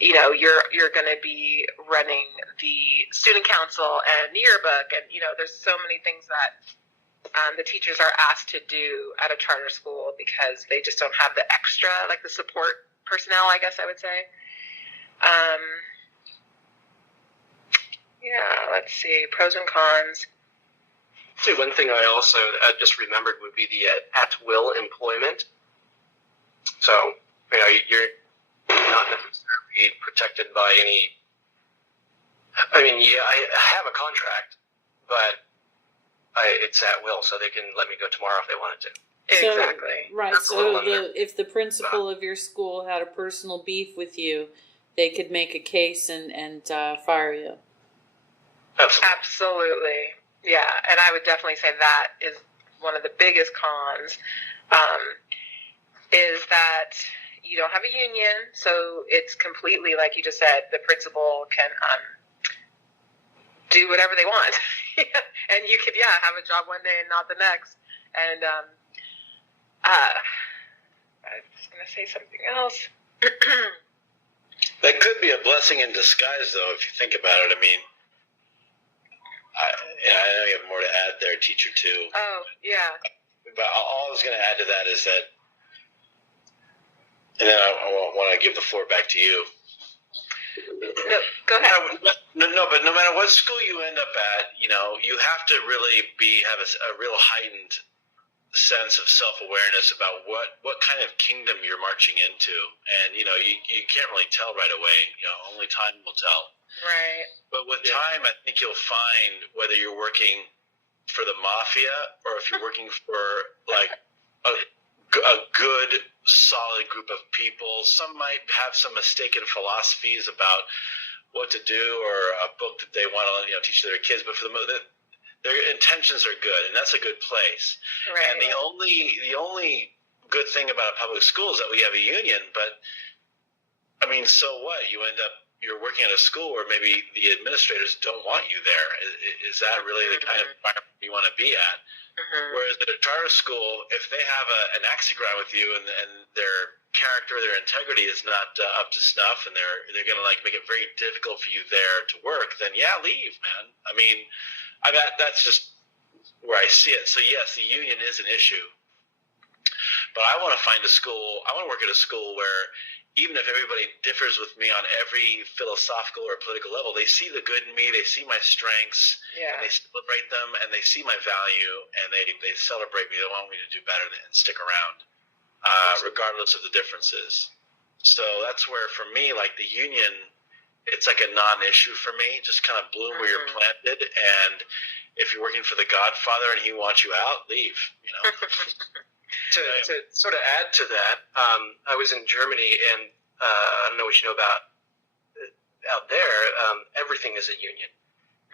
You're going to be running the student council and the yearbook, and there's so many things that the teachers are asked to do at a charter school because they just don't have the extra, like the support personnel, I guess I would say. Yeah, let's see. Pros and cons. See, one thing I also just remembered would be the at-will employment. So, you're not necessarily protected by any. I mean, yeah, I have a contract, but it's at will, so they can let me go tomorrow if they wanted to. So, Exactly. right. That's a So little under- if the principal of your school had a personal beef with you, they could make a case and fire you. Absolutely. Absolutely. Yeah, and I would definitely say that is one of the biggest cons, is that you don't have a union, so it's completely, like you just said, the principal can do whatever they want. And you could, have a job one day and not the next. And I was going to say something else. That could be a blessing in disguise, though, if you think about it. I mean, I know you have more to add there, teacher, too. Oh, yeah. But all I was going to add to that is that, and then I want to give the floor back to you. No, go ahead. No, but no matter what school you end up at, you have to really have a real heightened sense of self-awareness about what kind of kingdom you're marching into. And, you can't really tell right away. Only time will tell. Right. But with time, I think you'll find whether you're working for the mafia or if you're working for, like, a good, solid group of people. Some might have some mistaken philosophies about what to do or a book that they want to teach their kids, but for their intentions are good, and that's a good place. Right. And the only good thing about a public school is that we have a union, but I mean, so what? You're working at a school where maybe the administrators don't want you there. Is that really the kind of environment you want to be at? Mm-hmm. Whereas at a charter school, if they have an axe to grind with you and their character, their integrity is not up to snuff, and they're going to make it very difficult for you there to work, then leave, man. I mean, that's just where I see it. So yes, the union is an issue, but I want to find a school. I want to work at a school where even if everybody differs with me on every philosophical or political level, they see the good in me, they see my strengths, Yeah. and they celebrate them, and they see my value, and they celebrate me. They want me to do better and stick around, regardless of the differences. So that's where, for me, the union, it's like a non-issue for me. Just kind of bloom where you're planted, and if you're working for the Godfather and he wants you out, leave, To sort of add to that, I was in Germany, and I don't know what you know about out there. Everything is a union,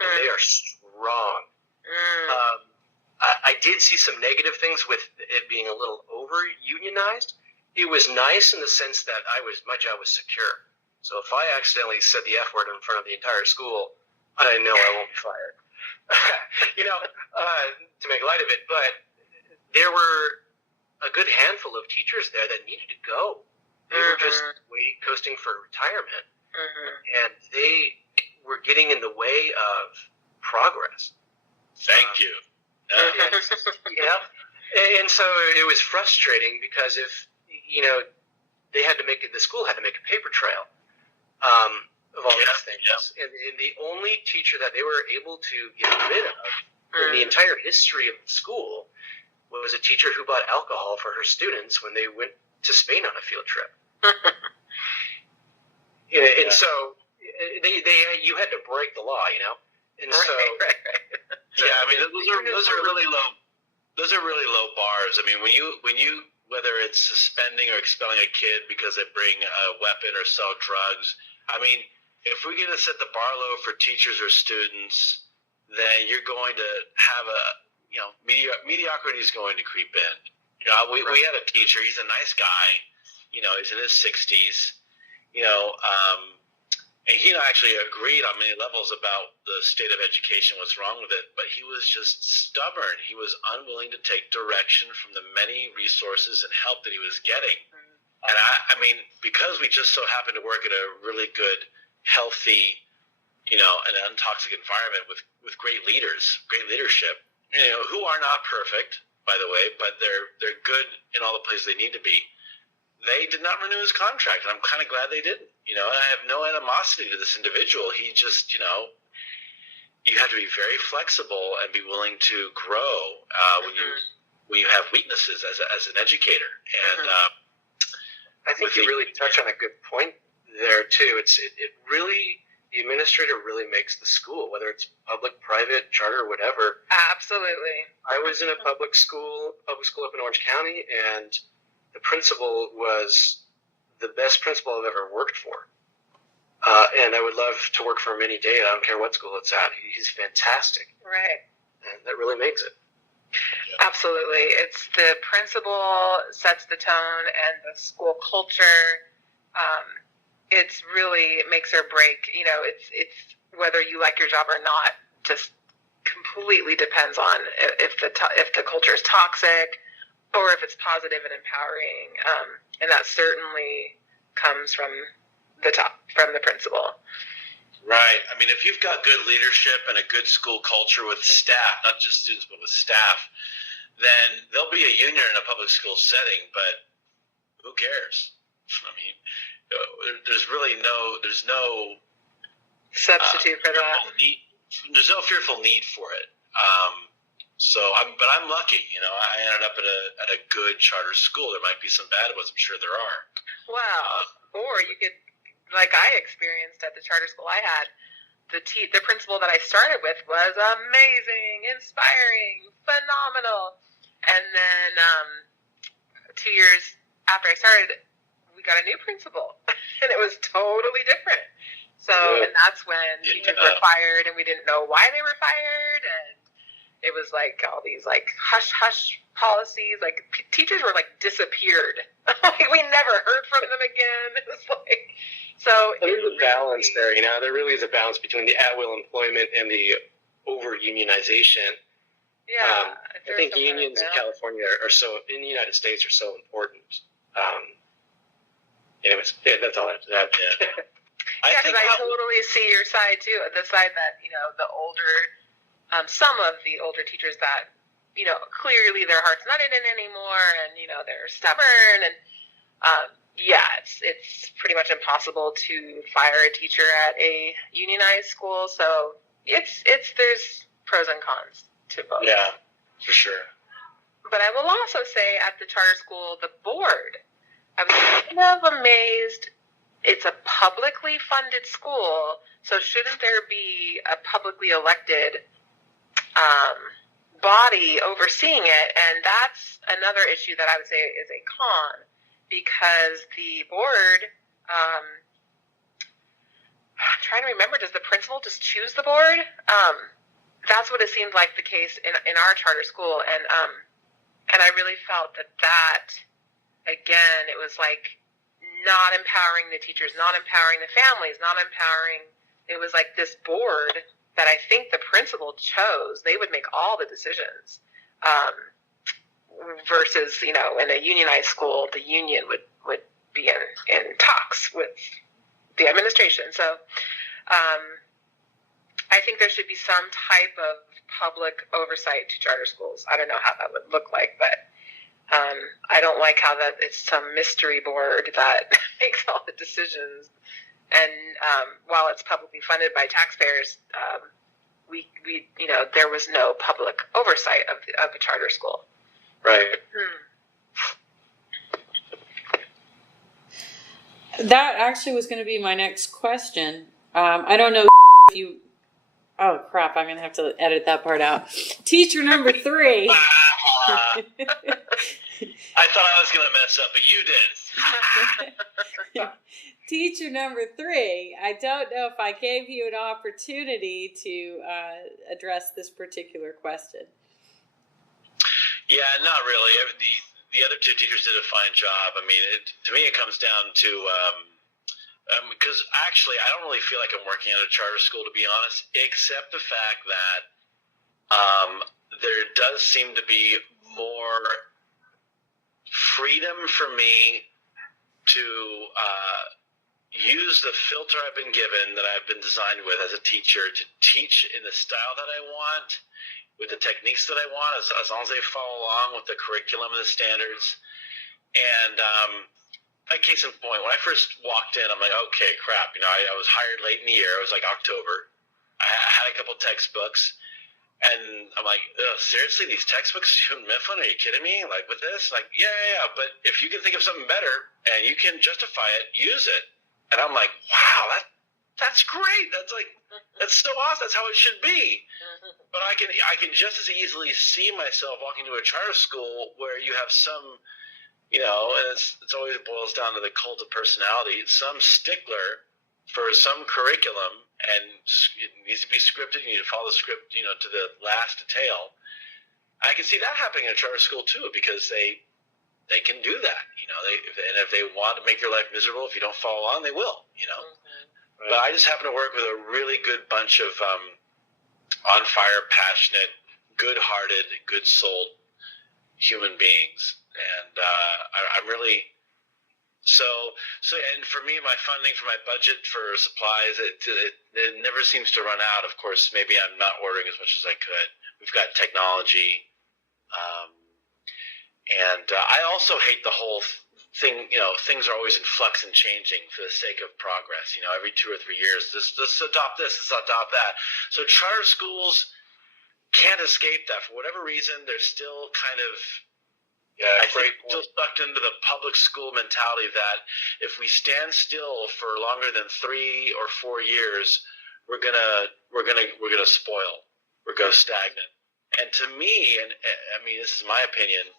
and they are strong. I did see some negative things with it being a little over unionized. It was nice in the sense that my job was secure. So if I accidentally said the F word in front of the entire school, I know I won't be fired. To make light of it, but there were a good handful of teachers there that needed to go. They were just coasting for retirement, and they were getting in the way of progress. Thank you. And so it was frustrating because if the school had to make a paper trail of all these things, and the only teacher that they were able to get rid of in the entire history of the school was a teacher who bought alcohol for her students when they went to Spain on a field trip. And so you had to break the law, and so yeah, I mean those are really low. Those are really low bars. I mean, when you whether it's suspending or expelling a kid because they bring a weapon or sell drugs, I mean, if we get to set the bar low for teachers or students, then you're going to have mediocrity is going to creep in. We had a teacher. He's a nice guy. He's in his 60s. And he actually agreed on many levels about the state of education, what's wrong with it, but he was just stubborn. He was unwilling to take direction from the many resources and help that he was getting. And I mean, because we just so happened to work at a really good, healthy, an untoxic environment with great leaders, great leadership, who are not perfect, by the way, but they're good in all the places they need to be. They did not renew his contract, and I'm kind of glad they didn't. And I have no animosity to this individual. He just, you have to be very flexible and be willing to grow when you have weaknesses as an educator. And I think you really touch on a good point there too. It really, the administrator really makes the school, whether it's public, private, charter, whatever. Absolutely. I was in a public school up in Orange County, and the principal was the best principal I've ever worked for. And I would love to work for him any day. I don't care what school it's at. He's fantastic. Right. And that really makes it. Absolutely. It's the principal sets the tone, and the school culture. It's really makes or break. You know, it's whether you like your job or not. Just completely depends on if the culture is toxic or if it's positive and empowering. And that certainly comes from the top, from the principal. Right. I mean, if you've got good leadership and a good school culture with staff, not just students, but with staff, then there'll be a union in a public school setting, but who cares? I mean, there's no Substitute for that. There's no fearful need for it. But I'm lucky, you know, I ended up at a good charter school. There might be some bad ones, I'm sure there are. Wow. Or you could, like I experienced at the charter school I had, the principal that I started with was amazing, inspiring, phenomenal. And then 2 years after I started, we got a new principal, and it was totally different. So, and that's when teachers were fired, and we didn't know why they were fired, and it was like all these like hush-hush policies. Like teachers were like disappeared. Like we never heard from them again. It was like, so there's a balance there, you know. There really is a balance between the at-will employment and the over-unionization. Yeah, I think unions in California are so, in the United States, are so important. Anyways, that's all I have to add. Yeah, because I totally see your side too. The side that, you know, the older, some of the older teachers that, you know, clearly their heart's not in it anymore, and you know they're stubborn, and it's pretty much impossible to fire a teacher at a unionized school. So there's pros and cons to both. Yeah, for sure. But I will also say at the charter school, the board, I was kind of amazed. It's a publicly funded school, so shouldn't there be a publicly elected body overseeing it? And that's another issue that I would say is a con, because the board, I'm trying to remember, does the principal just choose the board? That's what it seemed like the case in our charter school, and I really felt that again, it was like not empowering the teachers, not empowering the families, not empowering. It was like this board that I think the principal chose. They would make all the decisions, versus, you know, in a unionized school, the union would be in talks with the administration. So I think there should be some type of public oversight to charter schools. I don't know how that would look like, but I don't like how that it's some mystery board that makes all the decisions. And while it's publicly funded by taxpayers, we you know, there was no public oversight of a charter school. Right. That actually was going to be my next question. I don't know if you. Oh crap! I'm going to have to edit that part out. Teacher number 3. I thought I was going to mess up, but you did. Teacher number 3. I don't know if I gave you an opportunity to address this particular question. Yeah, not really. The other 2 teachers did a fine job. I mean, to me, it comes down to because actually, I don't really feel like I'm working at a charter school, to be honest, except the fact that there does seem to be more freedom for me to use the filter I've been given, that I've been designed with as a teacher, to teach in the style that I want, with the techniques that I want, as long as they follow along with the curriculum and the standards. And a case in point, when I first walked in, I'm like, okay, crap. You know, I was hired late in the year. It was like October. I had a couple textbooks, and I'm like, oh, seriously, these textbooks, Mifflin? Are you kidding me? Like with this? Like, yeah. But if you can think of something better and you can justify it, use it. And I'm like, wow, that's great. That's so awesome. That's how it should be. But I can just as easily see myself walking to a charter school where you have some, and it's always boils down to the cult of personality, some stickler for some curriculum, and it needs to be scripted. You need to follow the script, to the last detail. I can see that happening in a charter school too, because they can do that. And if they want to make your life miserable, if you don't follow along, they will. Right. But I just happen to work with a really good bunch of on fire, passionate, good-hearted, good-souled human beings, and I'm really. So, and for me, my funding for my budget for supplies, it never seems to run out. Of course, maybe I'm not ordering as much as I could. We've got technology, and I also hate the whole thing. Things are always in flux and changing for the sake of progress. Every 2 or 3 years, let's adopt this, let's adopt that. So charter schools can't escape that. For whatever reason, they're still kind of. I think still sucked into the public school mentality that if we stand still for longer than 3 or 4 years, we're gonna spoil. We're gonna stagnant. And to me, and I mean, this is my opinion,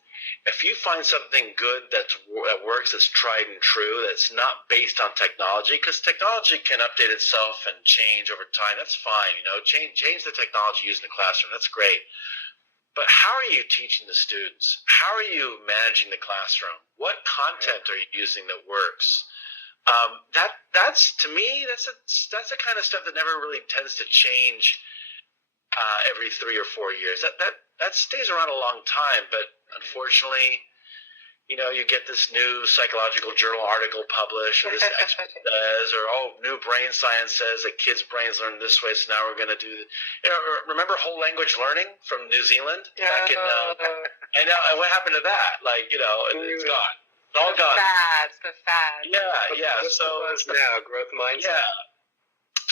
if you find something good that works, that's tried and true, that's not based on technology, because technology can update itself and change over time. That's fine. Change the technology used in the classroom. That's great. But how are you teaching the students? How are you managing the classroom? What content are you using that works? That's to me, that's the kind of stuff that never really tends to change every 3 or 4 years. That stays around a long time, but unfortunately, you get this new psychological journal article published, or this expert says, or new brain science says that kids' brains learn this way, so now we're going to do. Remember whole language learning from New Zealand back in? And what happened to that? It's gone. It's all gone. The fad. Yeah. What's So the buzz now? Growth mindset. yeah.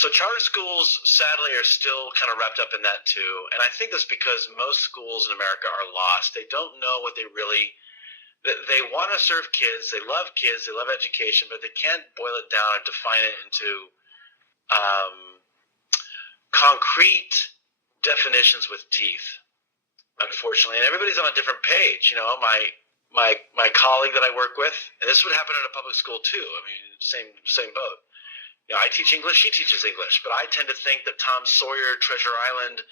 So charter schools, sadly, are still kind of wrapped up in that too, and I think that's because most schools in America are lost. They don't know what they really. They want to serve kids, they love education, but they can't boil it down and define it into concrete definitions with teeth, unfortunately. And everybody's on a different page. My colleague that I work with, and this would happen in a public school too. I mean, same boat. I teach English, she teaches English, but I tend to think that Tom Sawyer, Treasure Island,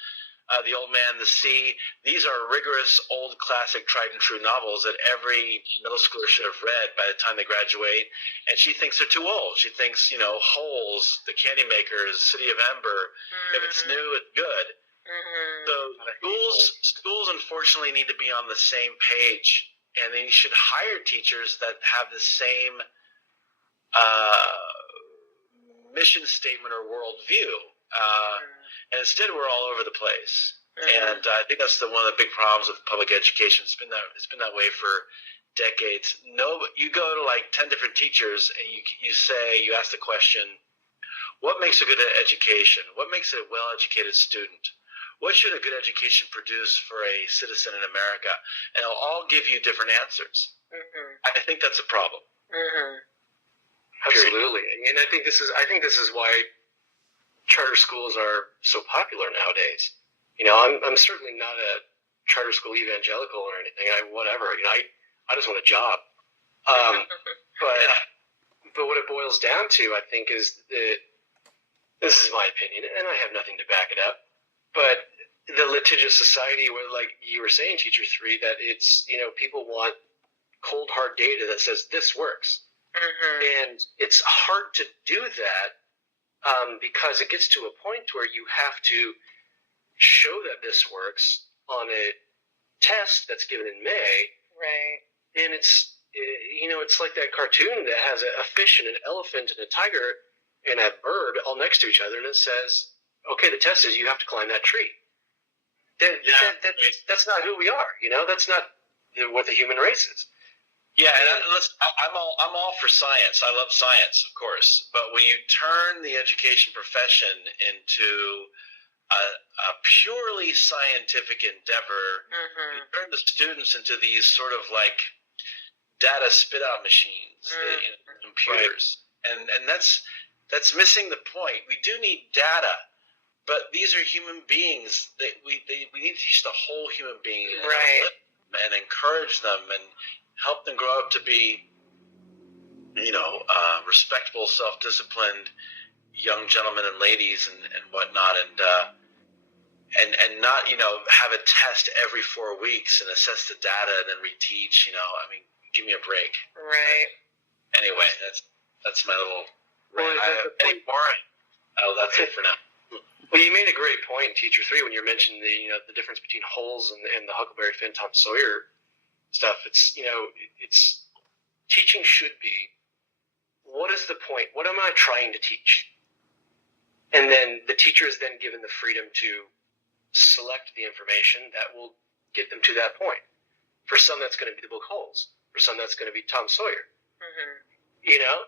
The Old Man, The Sea, these are rigorous, old, classic, tried and true novels that every middle schooler should have read by the time they graduate. And she thinks they're too old. She thinks, Holes, The Candy Makers, City of Ember, if it's new, it's good. So schools unfortunately need to be on the same page, and they should hire teachers that have the same mission statement or worldview. And instead, we're all over the place. And I think that's one of the big problems with public education. It's been that way for decades. You go to like 10 different teachers, and you ask the question, what makes a good education? What makes a well-educated student? What should a good education produce for a citizen in America? And they'll all give you different answers. I think that's a problem. Absolutely, and I think this is why charter schools are so popular nowadays. I'm certainly not a charter school evangelical or anything. I just want a job. But what it boils down to, I think, is that this is my opinion, and I have nothing to back it up. But the litigious society, where, like you were saying, Teacher 3, that it's people want cold hard data that says this works, and it's hard to do that. Because it gets to a point where you have to show that this works on a test that's given in May. Right. And it's like that cartoon that has a fish and an elephant and a tiger and a bird all next to each other, and it says, okay, the test is you have to climb that tree. That's not who we are. That's not what the human race is. Yeah, and I'm all for science. I love science, of course. But when you turn the education profession into a purely scientific endeavor, you turn the students into these sort of like data spit out machines, computers, and that's missing the point. We do need data, but these are human beings. We need to teach the whole human being, and encourage them and help them grow up to be, respectable, self-disciplined young gentlemen and ladies and whatnot, and not have a test every 4 weeks and assess the data and then reteach. Give me a break. Right. Anyway, that's my little. That's it for now. Well, you made a great point in Teacher 3 when you mentioned the difference between Holes and the Huckleberry Finn, Tom Sawyer stuff. It's teaching should be, what is the point? What am I trying to teach? And then the teacher is then given the freedom to select the information that will get them to that point. For some, that's going to be the book Holes. For some, that's going to be Tom Sawyer.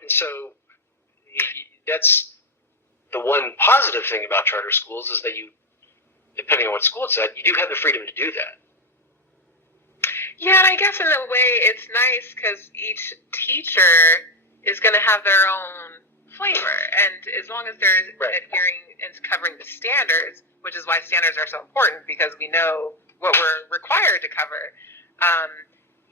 And so that's the one positive thing about charter schools is that you, depending on what school it's at, you do have the freedom to do that. Yeah, and I guess in a way it's nice because each teacher is going to have their own flavor, and as long as they're adhering and covering the standards, which is why standards are so important because we know what we're required to cover.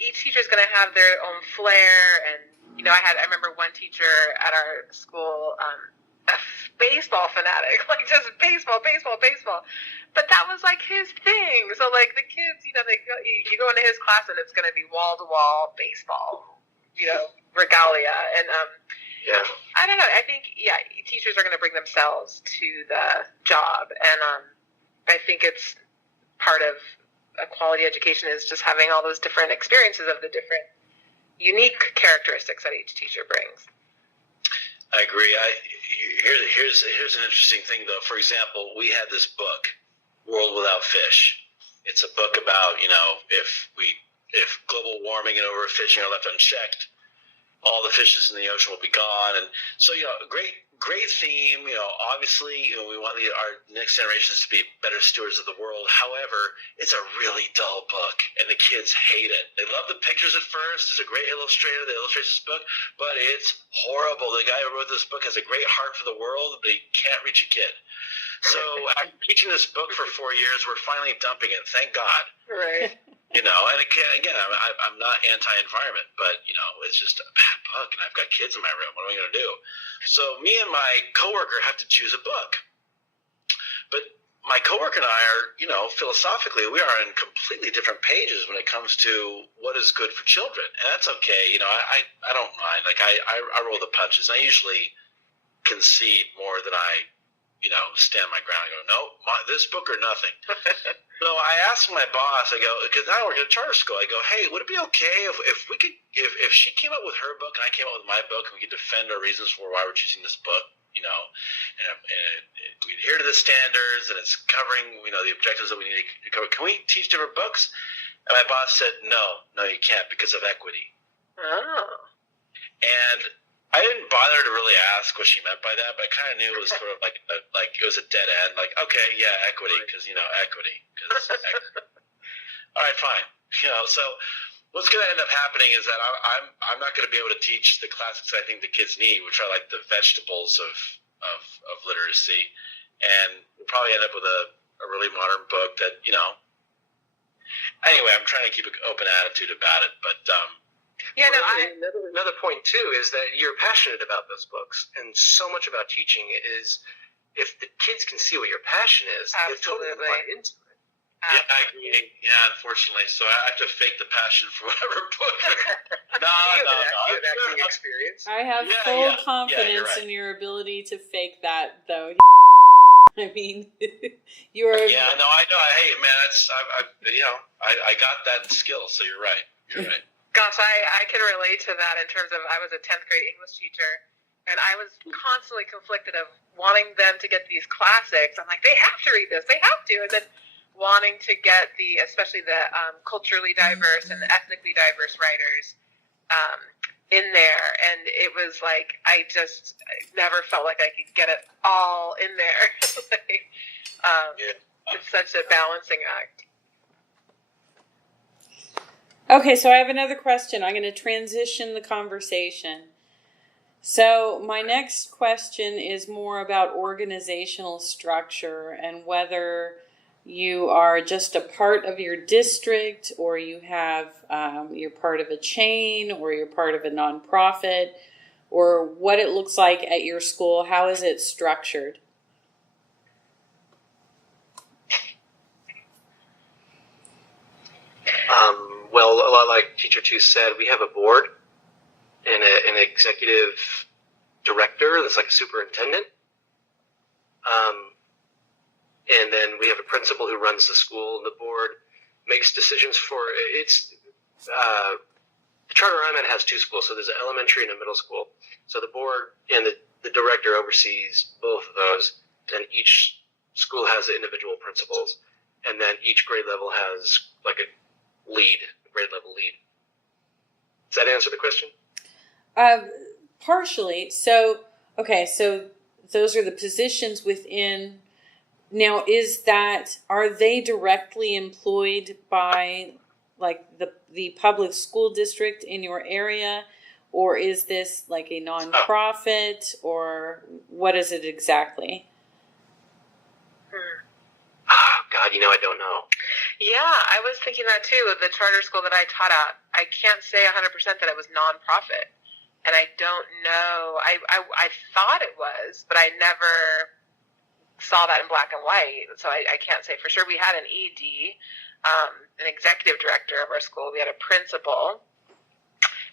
Each teacher is going to have their own flair, and I remember one teacher at our school, a baseball fanatic, like just baseball. But that was like his thing. So like the kids, you go into his class and it's going to be wall to wall baseball, regalia, and I don't know. I think teachers are going to bring themselves to the job, and I think it's part of a quality education is just having all those different experiences of the different unique characteristics that each teacher brings. I agree. Here's an interesting thing, though. For example, we had this book, World Without Fish. It's a book about if global warming and overfishing are left unchecked, all the fishes in the ocean will be gone. And so, great theme. Obviously, we want our next generations to be better stewards of the world. However, it's a really dull book, and the kids hate it. They love the pictures at first. There's a great illustrator that illustrates this book, but it's horrible. The guy who wrote this book has a great heart for the world, but he can't reach a kid. So I'm teaching this book for 4 years. We're finally dumping it. Thank God. Right. And again, I'm not anti-environment, but it's just a bad book, and I've got kids in my room. What am I going to do? So me and my coworker have to choose a book. But my coworker and I are, philosophically, we are on completely different pages when it comes to what is good for children, and that's okay. I don't mind. Like I roll the punches. I usually concede more than I stand my ground and go, no, this book or nothing. So I asked my boss, I go, because I work at a charter school, I go, hey, would it be okay if she came up with her book and I came up with my book and we could defend our reasons for why we're choosing this book, and we adhere to the standards and it's covering, the objectives that we need to cover. Can we teach different books? And my boss said, no, you can't because of equity. Oh. And I didn't bother to really ask what she meant by that, but I kind of knew it was sort of like it was a dead end. Like, okay, yeah, equity, because equity. All right, fine. So what's going to end up happening is that I'm not going to be able to teach the classics I think the kids need, which are like the vegetables of literacy, and we'll probably end up with a really modern book that Anyway, I'm trying to keep an open attitude about it, but. Another point too is that you're passionate about those books, and so much about teaching is if the kids can see what your passion is, they totally buy into it. Yeah, I agree. Yeah, unfortunately, so I have to fake the passion for whatever book. No. You have acting experience. I have full confidence in your ability to fake that, though. I mean, you are. Yeah, no, I know. Hey, man, I got that skill. So you're right. You're right. Gosh, I can relate to that in terms of I was a 10th grade English teacher, and I was constantly conflicted of wanting them to get these classics. I'm like, they have to read this, they have to, and then wanting to get especially the culturally diverse and the ethnically diverse writers in there, and it was like I never felt like I could get it all in there. It's such a balancing act. Okay, so I have another question. I'm going to transition the conversation. So my next question is more about organizational structure and whether you are just a part of your district, or you have you're part of a chain, or you're part of a nonprofit, or what it looks like at your school. How is it structured? Well, a lot like Teacher Two said, we have a board and an executive director that's like a superintendent. And then we have a principal who runs the school. The board makes decisions for it's. The charter I'm at has two schools, so there's an elementary and a middle school. So the board and the director oversees both of those. Then each school has individual principals, and then each grade level has like a grade level lead. Does that answer the question? Partially. So, okay, so those are the positions within. Now, are they directly employed by like the public school district in your area, or is this like a nonprofit, or what is it exactly? Oh, God, I don't know. Yeah, I was thinking that too. The charter school that I taught at, I can't say 100% that it was nonprofit, and I don't know. I thought it was, but I never saw that in black and white, so I can't say for sure. We had an ED, an executive director of our school. We had a principal.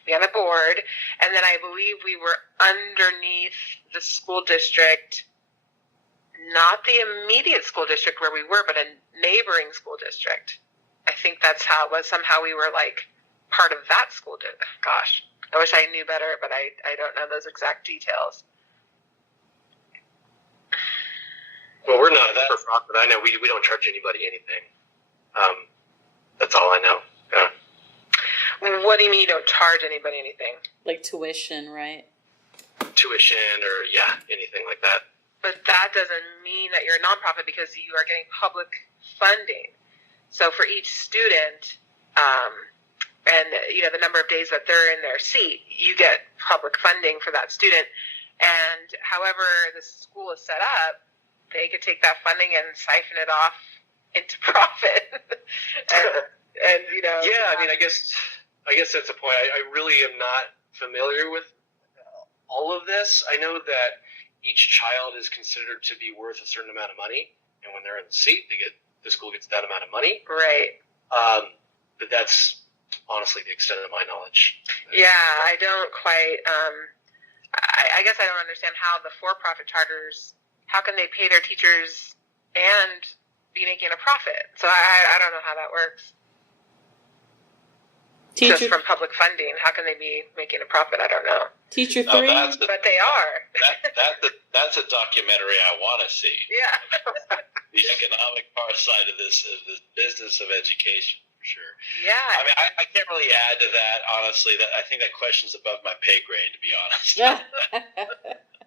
We had a board, and then I believe we were underneath the school district, not the immediate school district where we were, but a neighboring school district. I think that's how it was. Somehow we were like part of that school district. Gosh, I wish I knew better, but I don't know those exact details. Well, we're not for profit. I know we don't charge anybody anything. That's all I know. Yeah. What do you mean you don't charge anybody anything? Like tuition, right? Tuition or anything like that. But that doesn't mean that you're a nonprofit, because you are getting public funding. So for each student, and the number of days that they're in their seat, you get public funding for that student. And however the school is set up, they could take that funding and siphon it off into profit. and Yeah, I guess that's the point. I really am not familiar with all of this. I know that each child is considered to be worth a certain amount of money, and when they're in the seat, the school gets that amount of money. Right. But that's honestly the extent of my knowledge. Yeah, I don't quite. I guess I don't understand how the for-profit charters. How can they pay their teachers and be making a profit? So I don't know how that works. Just from public funding, how can they be making a profit? I don't know. Teacher 3? But they are. That's a documentary I want to see. Yeah. The economic side of this business of education, for sure. Yeah. I can't really add to that, honestly. I think that question's above my pay grade, to be honest.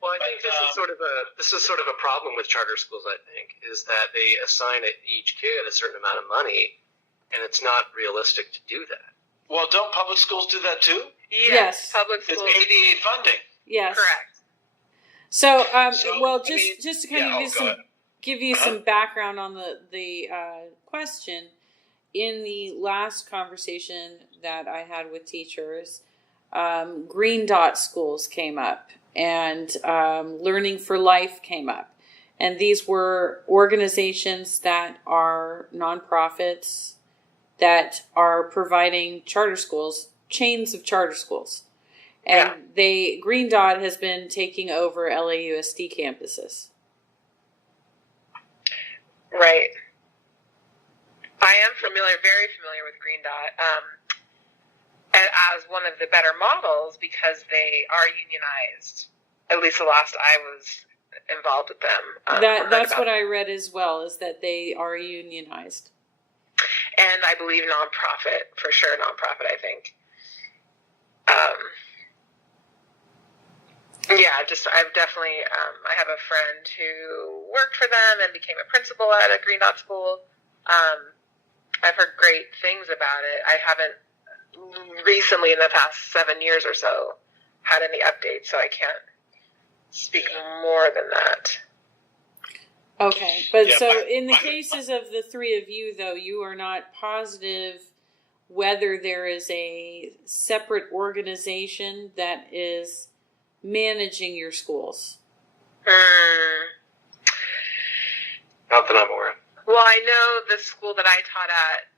Well, I think this is sort of a problem with charter schools. I think is that they assign each kid a certain amount of money, and it's not realistic to do that. Well, don't public schools do that too? Yes. Public schools. It's ADA funding. Yes. Correct. So, just to kind of give you Uh-huh. some background on the question, in the last conversation that I had with teachers, Green Dot schools came up, and Learning for Life came up. And these were organizations that are nonprofits that are providing charter schools, chains of charter schools. And Green Dot has been taking over LAUSD campuses. Right. I am very familiar with Green Dot as one of the better models, because they are unionized. At least the last I was involved with them. That's what I read as well, is that they are unionized. And I believe nonprofit, for sure nonprofit, I think. Yeah, I've definitely, I have a friend who worked for them and became a principal at a Green Dot school. I've heard great things about it. I haven't recently, in the past 7 years or so, had any updates, so I can't speak more than that. Okay, but Yeah, so in the cases of the three of you, though, you are not positive whether there is a separate organization that is managing your schools. Not that I'm aware of. Well, I know the school that I taught at,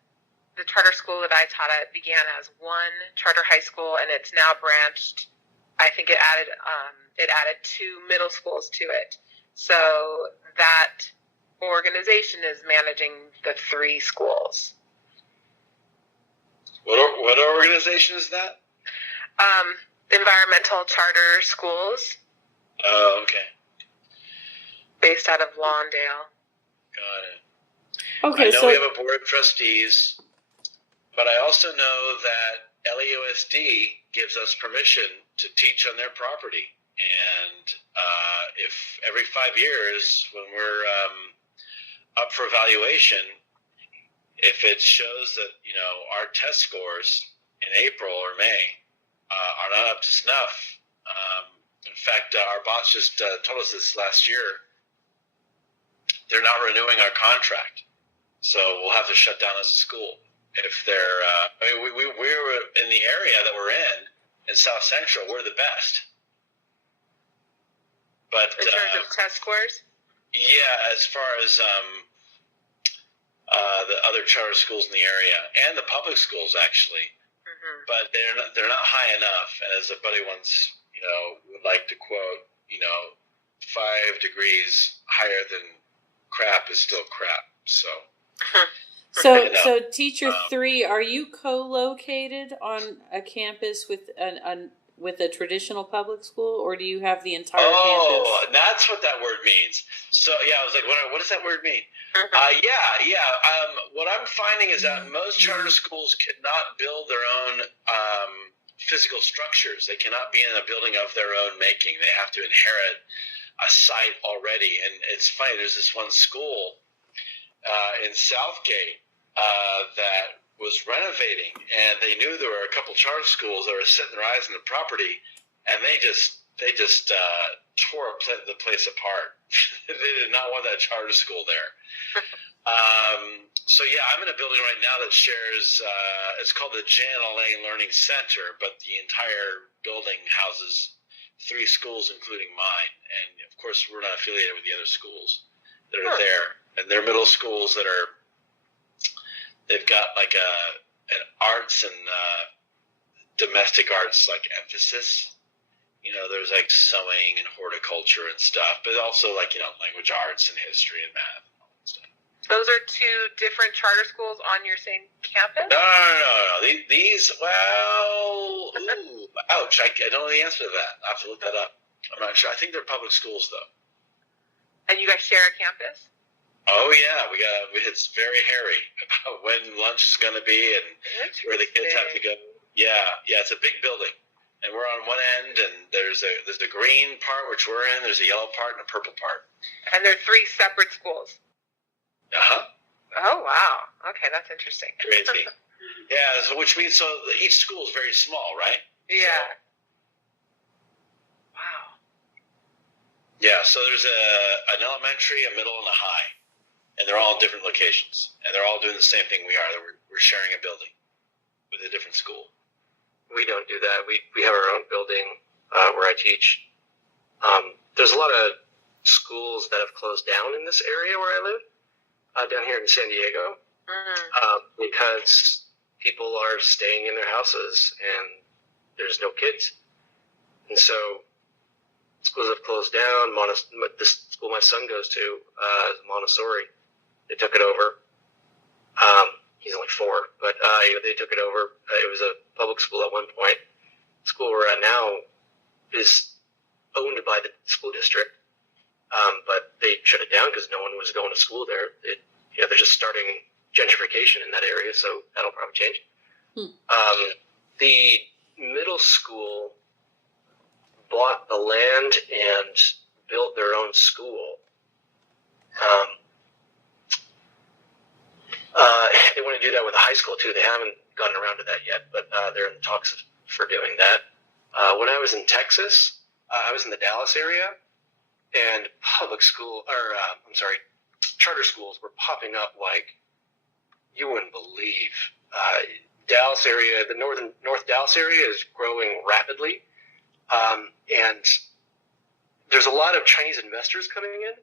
the charter school that I taught at, began as one charter high school, and it's now branched. I think it added 2 middle schools to it. So that organization is managing the 3 schools. What organization is that? Environmental Charter Schools, Oh, okay. based out of Lawndale. Got it. Okay, I know so we have a board of trustees, but I also know that LEOSD gives us permission to teach on their property. And if every 5 years, when we're up for evaluation, if it shows that, you know, our test scores in April or May are not up to snuff, in fact, our boss just told us this last year, they're not renewing our contract. So we'll have to shut down as a school. If they're, we're in the area that we're in South Central, we're the best. But In terms of test scores? yeah, as far as the other charter schools in the area and the public schools actually, but they're not high enough. And as a buddy once, you know, would like to quote, you know, 5 degrees higher than crap is still crap. So. So teacher 3, are you co-located on a campus with with a traditional public school, or do you have the entire campus? Oh, that's what that word means. So yeah, I was like, what does that word mean? Yeah. What I'm finding is that most charter schools cannot build their own physical structures. They cannot be in a building of their own making. They have to inherit a site already. And it's funny, there's this one school in Southgate that was renovating, and they knew there were a couple charter schools that were setting their eyes on the property, and they just tore the place apart. They did not want that charter school there. So yeah, I'm in a building right now that shares. It's called the Janet Lane Learning Center, but the entire building houses 3 schools, including mine, and of course we're not affiliated with the other schools that are there, and they're middle schools that are. They've got like an arts and domestic arts like emphasis. You know, there's like sewing and horticulture and stuff, but also like, you know, language arts and history and math and all that stuff. Those are 2 different charter schools on your same campus? No. These, well, ooh, ouch. I don't know the answer to that. I have to look that up. I'm not sure. I think they're public schools though. And you guys share a campus? Oh yeah, it's very hairy about when lunch is going to be and where the kids have to go. Yeah, it's a big building, and we're on one end, and there's a green part which we're in. There's a yellow part and a purple part. And they're 3 separate schools. Oh wow. Okay, that's interesting. Crazy. Yeah, so which means each school is very small, right? Yeah. So, wow. Yeah, so there's an elementary, a middle, and a high. And they're all in different locations. And they're all doing the same thing we are. We're sharing a building with a different school. We don't do that. We have our own building where I teach. There's a lot of schools that have closed down in this area where I live, down here in San Diego, because people are staying in their houses and there's no kids. And so schools have closed down. The school my son goes to is Montessori. They took it over. He's only 4, but they took it over. It was a public school at one point. The school we're at now is owned by the school district, but they shut it down because no one was going to school there. They're just starting gentrification in that area, so that'll probably change. The middle school bought the land and built their own school. They want to do that with a high school too. They haven't gotten around to that yet, but they're in the talks for doing that. When I was in Texas, I was in the Dallas area, and charter schools were popping up like you wouldn't believe. Dallas area, the North Dallas area is growing rapidly, and there's a lot of Chinese investors coming in.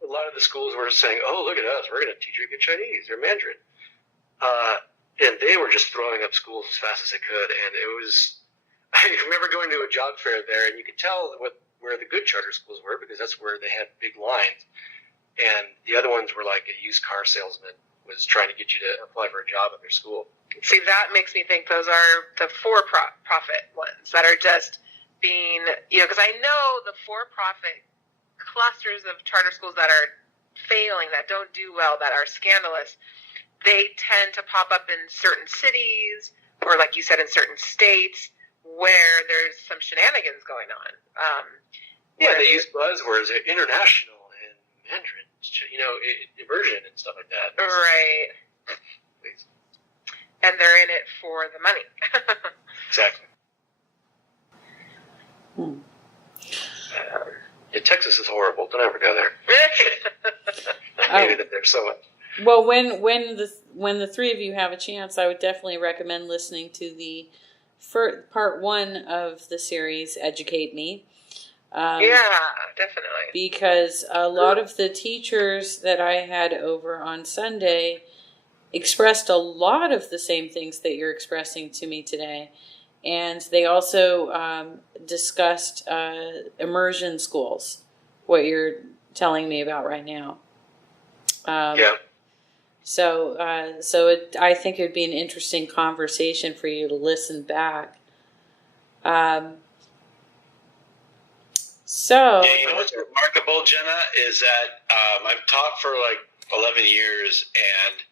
A lot of the schools were saying, "Oh, look at us! We're going to teach you good Chinese or Mandarin," and they were just throwing up schools as fast as they could. And it was, I remember going to a job fair there, and you could tell where the good charter schools were because that's where they had big lines, and the other ones were like a used car salesman was trying to get you to apply for a job at their school. See, that makes me think those are the for-profit ones that are just being, because I know the for-profit clusters of charter schools that are failing, that don't do well, that are scandalous, they tend to pop up in certain cities or, like you said, in certain states where there's some shenanigans going on. They use buzzwords, international and Mandarin, immersion and stuff like that. Right. And they're in it for the money. Exactly. Texas is horrible. Don't ever go there. I hated it there so much. Well, when the three of you have a chance, I would definitely recommend listening to the part 1 of the series, Educate Me. Yeah, definitely. Because a lot of the teachers that I had over on Sunday expressed a lot of the same things that you're expressing to me today. And they also discussed immersion schools, what you're telling me about right now. Yeah. So I think it would be an interesting conversation for you to listen back. What's remarkable, Jenna, is that I've taught for like 11 years, and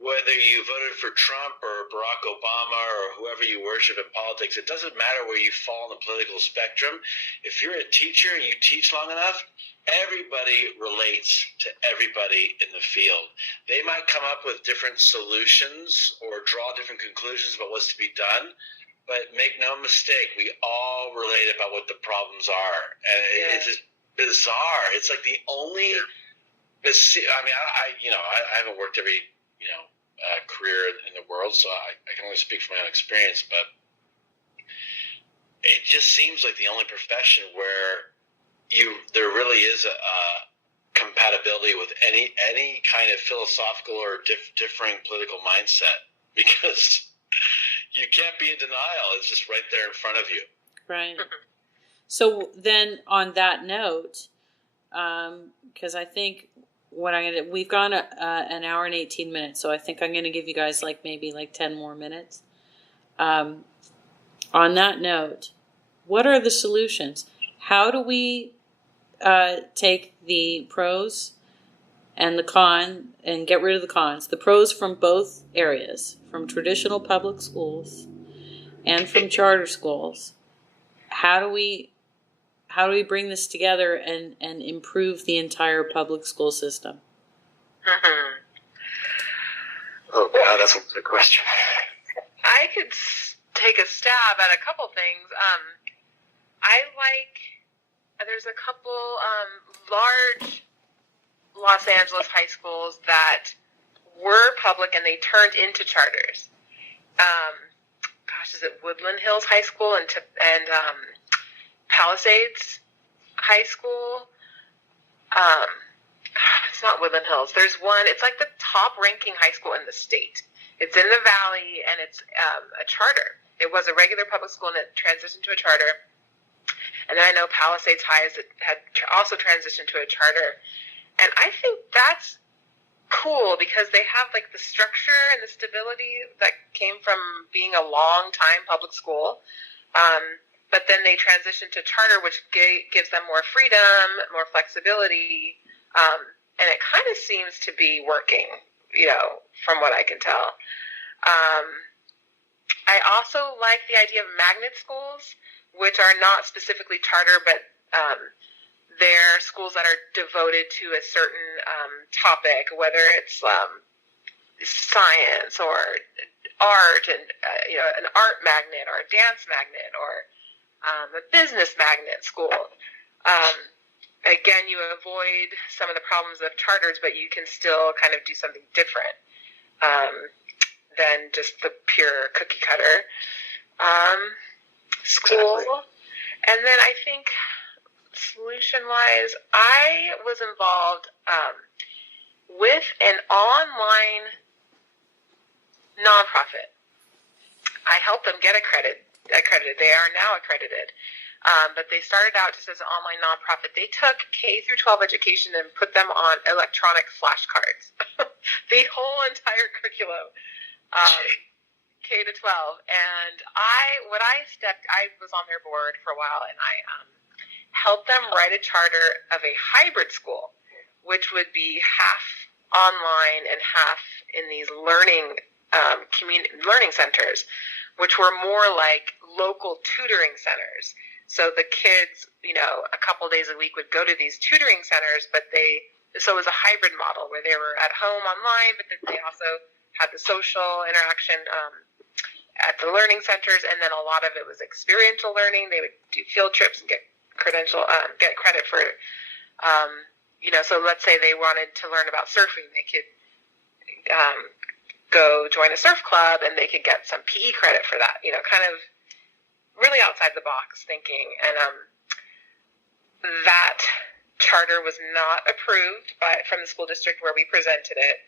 whether you voted for Trump or Barack Obama or whoever you worship in politics, it doesn't matter where you fall on the political spectrum. If you're a teacher and you teach long enough, everybody relates to everybody in the field. They might come up with different solutions or draw different conclusions about what's to be done, but make no mistake, we all relate about what the problems are. And it's just bizarre. It's like the only, I haven't worked every, career in the world, so I can only speak from my own experience, but it just seems like the only profession where there really is a compatibility with any kind of philosophical or differing political mindset, because you can't be in denial. It's just right there in front of you. Right. So then on that note, because I think we've gone an hour and 18 minutes, so I think I'm going to give you guys maybe 10 more minutes. On that note, what are the solutions? How do we take the pros and the con and get rid of the cons? The pros from both areas, from traditional public schools and from charter schools. How do we bring this together and improve the entire public school system? Oh, God, that's a good question. I could take a stab at a couple things. There's a couple large Los Angeles high schools that were public and they turned into charters. Is it Woodland Hills High School and Palisades High School? It's not Woodland Hills. There's one. It's like the top-ranking high school in the state. It's in the valley, and it's a charter. It was a regular public school, and it transitioned to a charter. And then I know Palisades High had also transitioned to a charter. And I think that's cool because they have the structure and the stability that came from being a long-time public school. But then they transitioned to charter, which gives them more freedom, more flexibility, and it kind of seems to be working, from what I can tell. I also like the idea of magnet schools, which are not specifically charter, but they're schools that are devoted to a certain topic, whether it's science or art, and an art magnet or a dance magnet or a business magnet school. Again, you avoid some of the problems of charters, but you can still kind of do something different than just the pure cookie cutter school. Exactly. And then I think solution-wise, I was involved with an online nonprofit. I helped them get accredited. They are now accredited. But they started out just as an online nonprofit. They took K through 12 education and put them on electronic flashcards. The whole entire curriculum, K to 12. And I was on their board for a while, and I helped them write a charter of a hybrid school, which would be half online and half in these learning centers, which were more like local tutoring centers. So the kids, a couple days a week would go to these tutoring centers, so it was a hybrid model where they were at home online, but then they also had the social interaction at the learning centers, and then a lot of it was experiential learning. They would do field trips and get credit for, so let's say they wanted to learn about surfing, they could go join a surf club and they could get some PE credit for that, kind of really outside the box thinking. And that charter was not approved from the school district where we presented it,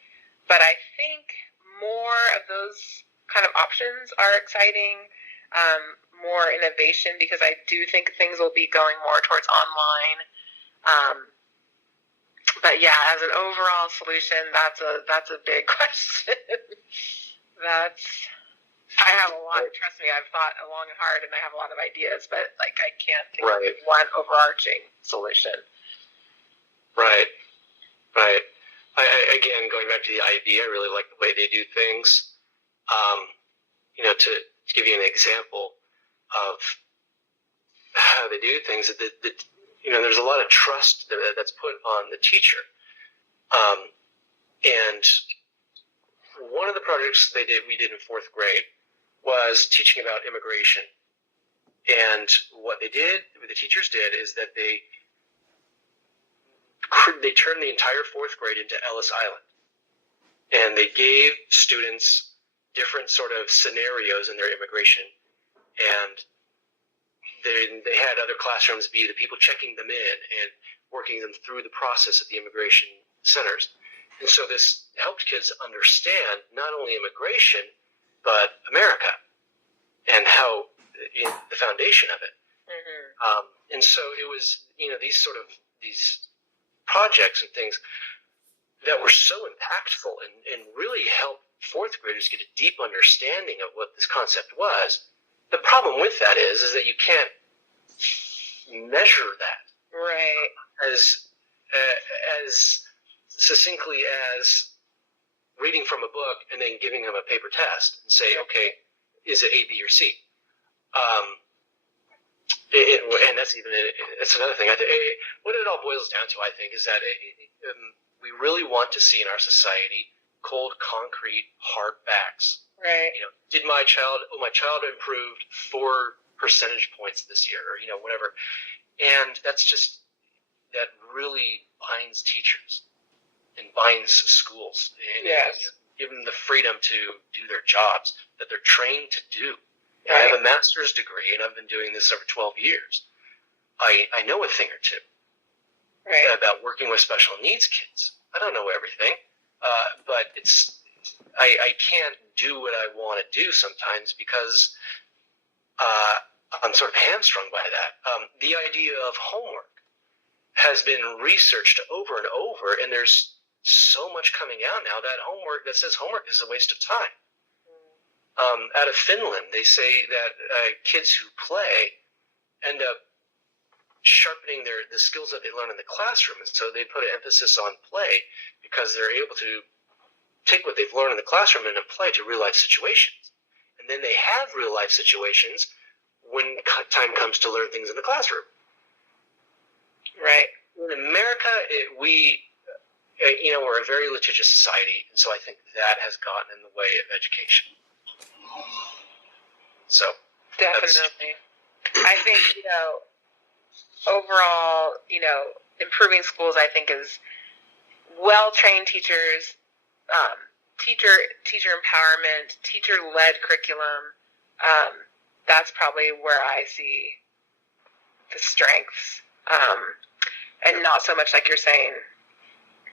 but I think more of those kind of options are exciting, more innovation, because I do think things will be going more towards online. But yeah, as an overall solution, that's a big question. I have a lot. Trust me, I've thought long and hard, and I have a lot of ideas, but I can't think of one overarching solution. Right. Again, going back to the IB, I really like the way they do things. To give you an example of how they do things, there's a lot of trust that's put on the teacher. And one of the projects we did in fourth grade was teaching about immigration. And what the teachers did, is that they turned the entire fourth grade into Ellis Island. And they gave students different sort of scenarios in their immigration. And they had other classrooms be the people checking them in and working them through the process at the immigration centers. And so this helped kids understand not only immigration, but America and how the foundation of it. Mm-hmm. And so it was, these projects and things that were so impactful and really helped fourth graders get a deep understanding of what this concept was. The problem with that is that you can't measure that as succinctly as reading from a book and then giving them a paper test and say, okay, is it A, B, or C? And that's another thing. What it all boils down to, I think, is that we really want to see in our society cold, concrete, hard facts. Right. Did my child improved 4 percentage points this year, or whatever. And that really binds teachers and binds schools, and give them the freedom to do their jobs that they're trained to do. Right. I have a master's degree, and I've been doing this over 12 years. I know a thing or two about working with special needs kids. I don't know everything, but I can't do what I want to do sometimes because I'm sort of hamstrung by that. The idea of homework has been researched over and over, and there's so much coming out now that says homework is a waste of time. Out of Finland, they say that kids who play end up sharpening the skills that they learn in the classroom, and so they put an emphasis on play because they're able to take what they've learned in the classroom and apply it to real life situations. and then they have real life situations when time comes to learn things in the classroom. Right. In America, we're a very litigious society, and so I think that has gotten in the way of education. So Definitely. I think, overall, improving schools, I think, is well-trained teachers, teacher empowerment, teacher-led curriculum. That's probably where I see the strengths. And not so much like you're saying,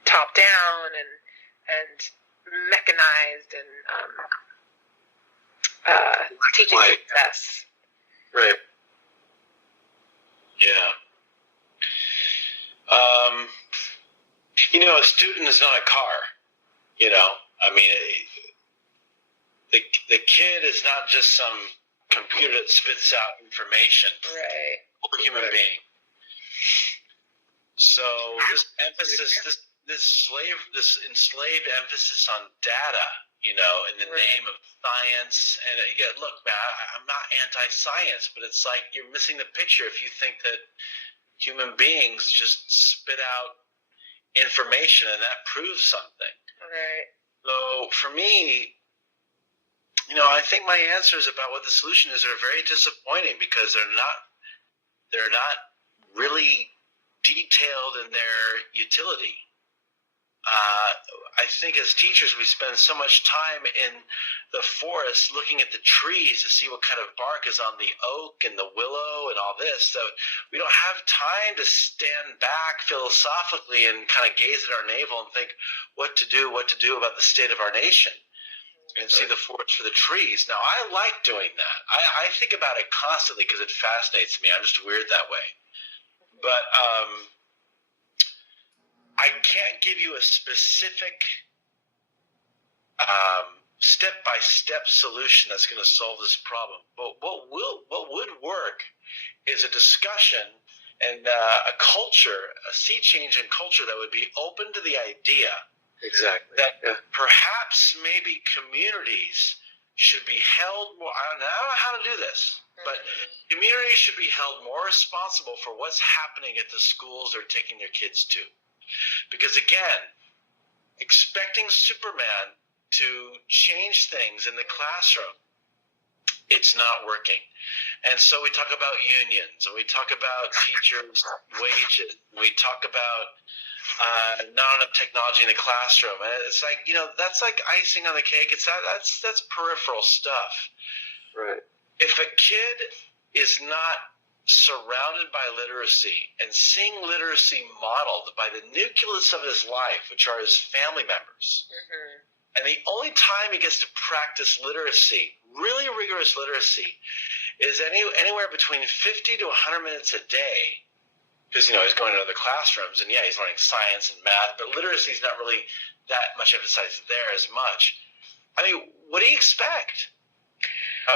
top down and mechanized and teaching success. right. Yeah. A student is not a car. I mean, the kid is not just some computer that spits out information. Right. A human being. So this emphasis, this enslaved emphasis on data, in the name of science. And look, man, I'm not anti-science, but it's like you're missing the picture if you think that human beings just spit out information and that proves something. Right. So for me, I think my answers about what the solution is are very disappointing because they're not really detailed in their utility. I think as teachers we spend so much time in the forest looking at the trees to see what kind of bark is on the oak and the willow and all this, so we don't have time to stand back philosophically and kind of gaze at our navel and think what to do about the state of our nation and see the forest for the trees. Now, I like doing that. I think about it constantly because it fascinates me. I'm just weird that way. But I can't give you a specific step-by-step solution that's going to solve this problem. But what would work is a discussion and a culture, a sea change in culture that would be open to the idea that perhaps maybe communities should be held more. I don't know how to do this, but communities should be held more responsible for what's happening at the schools they're taking their kids to. Because again, expecting Superman to change things in the classroom, it's not working. And so we talk about unions, and we talk about teachers' wages, and we talk about not enough technology in the classroom. And it's like, that's like icing on the cake. That's peripheral stuff. Right. If a kid is not surrounded by literacy and seeing literacy modeled by the nucleus of his life, which are his family members, and the only time he gets to practice literacy, really rigorous literacy, is anywhere between 50 to 100 minutes a day, because he's going to other classrooms, and he's learning science and math, but literacy is not really that much emphasized there as much. I mean, what do you expect?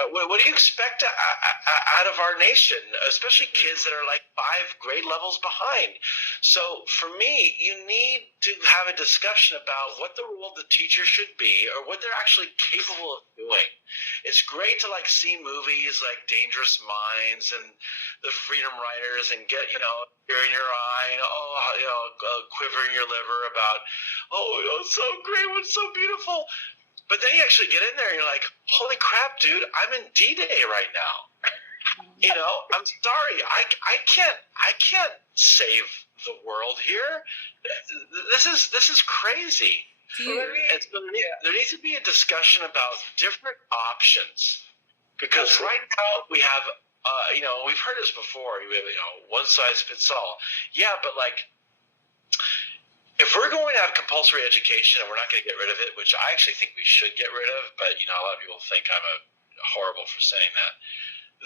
What do you expect out of our nation, especially kids that are like 5 grade levels behind? So for me, you need to have a discussion about what the role of the teacher should be or what they're actually capable of doing. It's great to see movies like Dangerous Minds and The Freedom Riders and get, tear in your eye and, quiver in your liver about, it's so great, it's so beautiful. But then you actually get in there and you're like, holy crap, dude, I'm in D-Day right now. I'm sorry, I can't save the world here. This is crazy. There needs to be a discussion about different options, because right now we have, we've heard this before. We have, one size fits all. Yeah, but if we're going to have compulsory education and we're not going to get rid of it, which I actually think we should get rid of, but a lot of people think I'm horrible for saying that,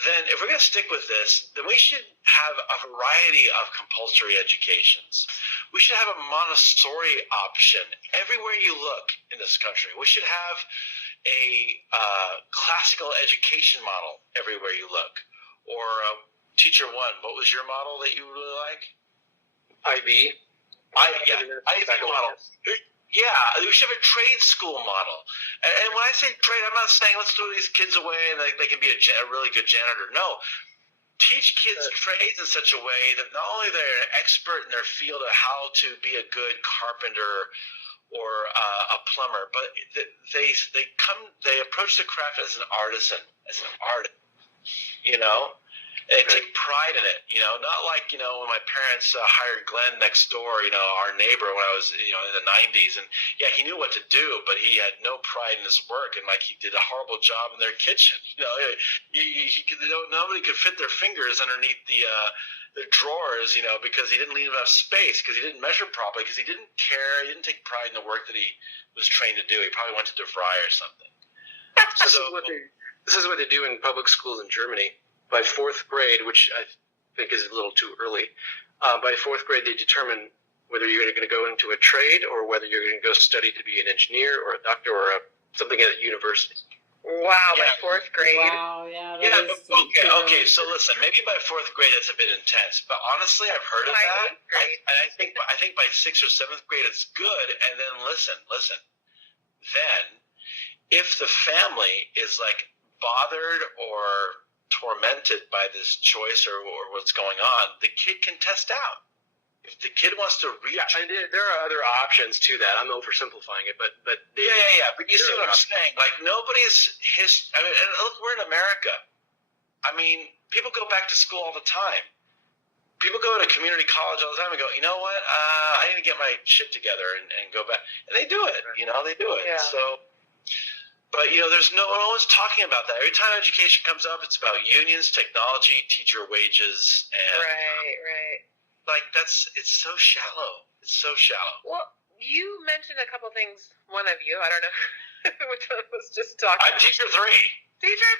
then if we're going to stick with this, then we should have a variety of compulsory educations. We should have a Montessori option everywhere you look in this country. We should have a classical education model everywhere you look. Or Teacher One, what was your model that you really like? IB. I think model. Yeah, we should have a trade school model. And when I say trade, I'm not saying let's throw these kids away and they can be a really good janitor. No. Teach kids trades in such a way that not only they're an expert in their field of how to be a good carpenter or a plumber, but they approach the craft as an artisan, you know. And they take pride in it, you know, not like, you know, when my parents hired Glenn next door, you know, our neighbor when I was, you know, in the 90s. And, yeah, he knew what to do, but he had no pride in his work. And, like, he did a horrible job in their kitchen. You know, nobody could fit their fingers underneath the drawers, you know, because he didn't leave enough space, because he didn't measure properly, because he didn't care. He didn't take pride in the work that he was trained to do. He probably went to DeVry or something. This is what they do in public schools in Germany. By fourth grade, which I think is a little too early, by fourth grade they determine whether you're going to go into a trade or whether you're going to go study to be an engineer or a doctor or something at university. Wow, by fourth grade. Wow, yeah. Okay. So listen, maybe by fourth grade it's a bit intense, but honestly, I've heard of that. I think by sixth or seventh grade it's good. And then listen. Then, if the family is like bothered or tormented by this choice or what's going on, the kid can test out. If the kid wants to reach, and there are other options to that. I'm oversimplifying it, but But you see what I'm saying? Like nobody's I mean, and look, we're in America. I mean, people go back to school all the time. People go to community college all the time and go, you know what? I need to get my shit together and go back, and they do it. You know, they do it. Yeah. So. But, you know, there's no one's talking about that. Every time education comes up, it's about unions, technology, teacher wages, and Right. like it's so shallow. It's so shallow. Well, you mentioned a couple things. One of you, I don't know which one was just talking. I'm teacher 3. Teacher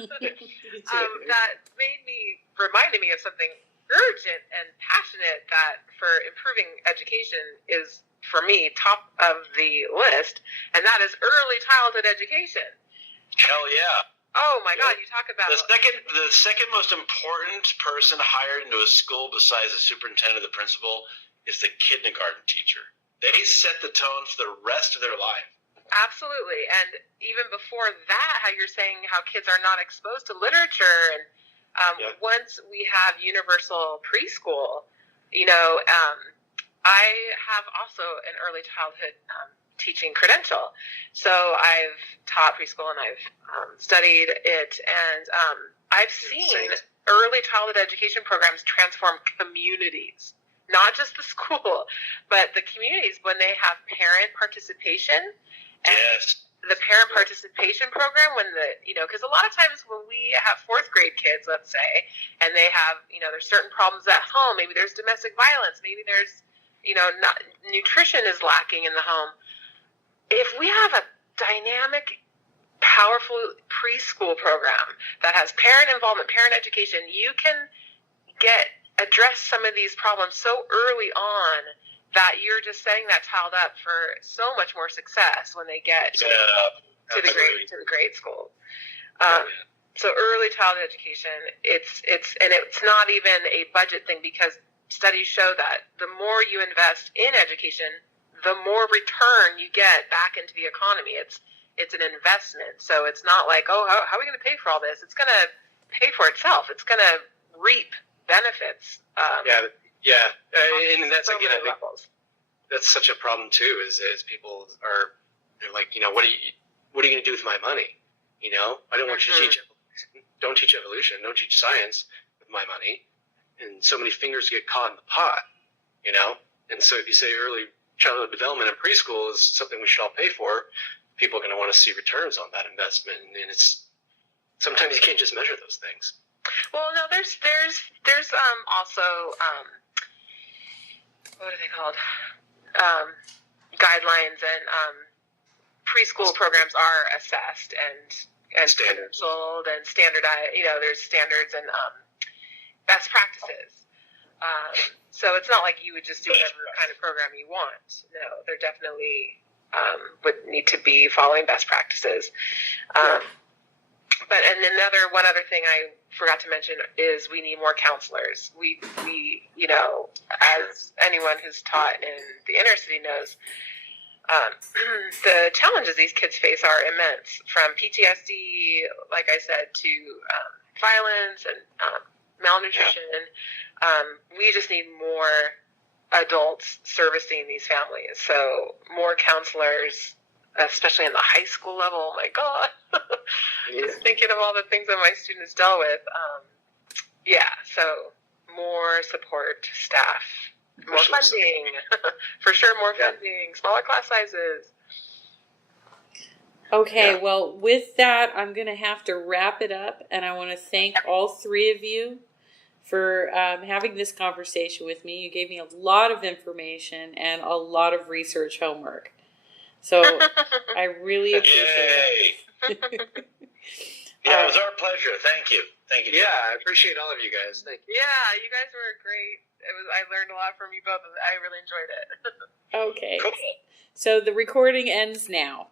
3. That reminded me of something urgent and passionate that for improving education is, for me, top of the list, and that is early childhood education. Hell yeah. Oh my God, you talk about The second most important person hired into a school besides the superintendent or the principal is the kindergarten teacher. They set the tone for the rest of their life. Absolutely. And even before that, how you're saying how kids are not exposed to literature, and once we have universal preschool, you know, I have also an early childhood teaching credential. So I've taught preschool and I've studied it, and I've seen early childhood education programs transform communities, not just the school, but the communities when they have parent participation. And the parent participation program, because a lot of times when we have fourth grade kids, let's say, and they have, there's certain problems at home, maybe there's domestic violence, maybe there's, nutrition is lacking in the home. If we have a dynamic, powerful preschool program that has parent involvement, parent education, you can address some of these problems so early on that you're just setting that child up for so much more success when they get to the grade school. So early childhood education, it's not even a budget thing, because studies show that the more you invest in education, the more return you get back into the economy. It's an investment. So it's not like, how are we going to pay for all this? It's going to pay for itself. It's going to reap benefits. And that's, again, I think that's such a problem too, is people they're like, what are you going to do with my money? I don't want you to teach evolution, don't teach science with my money. And so many fingers get caught in the pot, And so if you say early childhood development in preschool is something we should all pay for, people are going to want to see returns on that investment. And it's sometimes you can't just measure those things. Well, no, there's also what are they called? Guidelines, and preschool programs are assessed and credentialed and standardized. There's standards and best practices. So it's not like you would just do whatever kind of program you want. No, there definitely would need to be following best practices. But one other thing I forgot to mention is we need more counselors. We as anyone who's taught in the inner city knows, the challenges these kids face are immense, from PTSD, like I said, to violence and malnutrition. We just need more adults servicing these families. So more counselors, especially in the high school level. Oh my God. Just thinking of all the things that my students dealt with. So more support staff, more funding. For sure, more funding, smaller class sizes. Okay, well, with that, I'm going to have to wrap it up, and I want to thank all three of you for having this conversation with me. You gave me a lot of information and a lot of research homework. So I really appreciate it. Yeah, it was our pleasure. Thank you. Thank you. Yeah, I appreciate all of you guys. Thank you. Yeah, you guys were great. I learned a lot from you both. I really enjoyed it. Okay. Cool. So the recording ends now.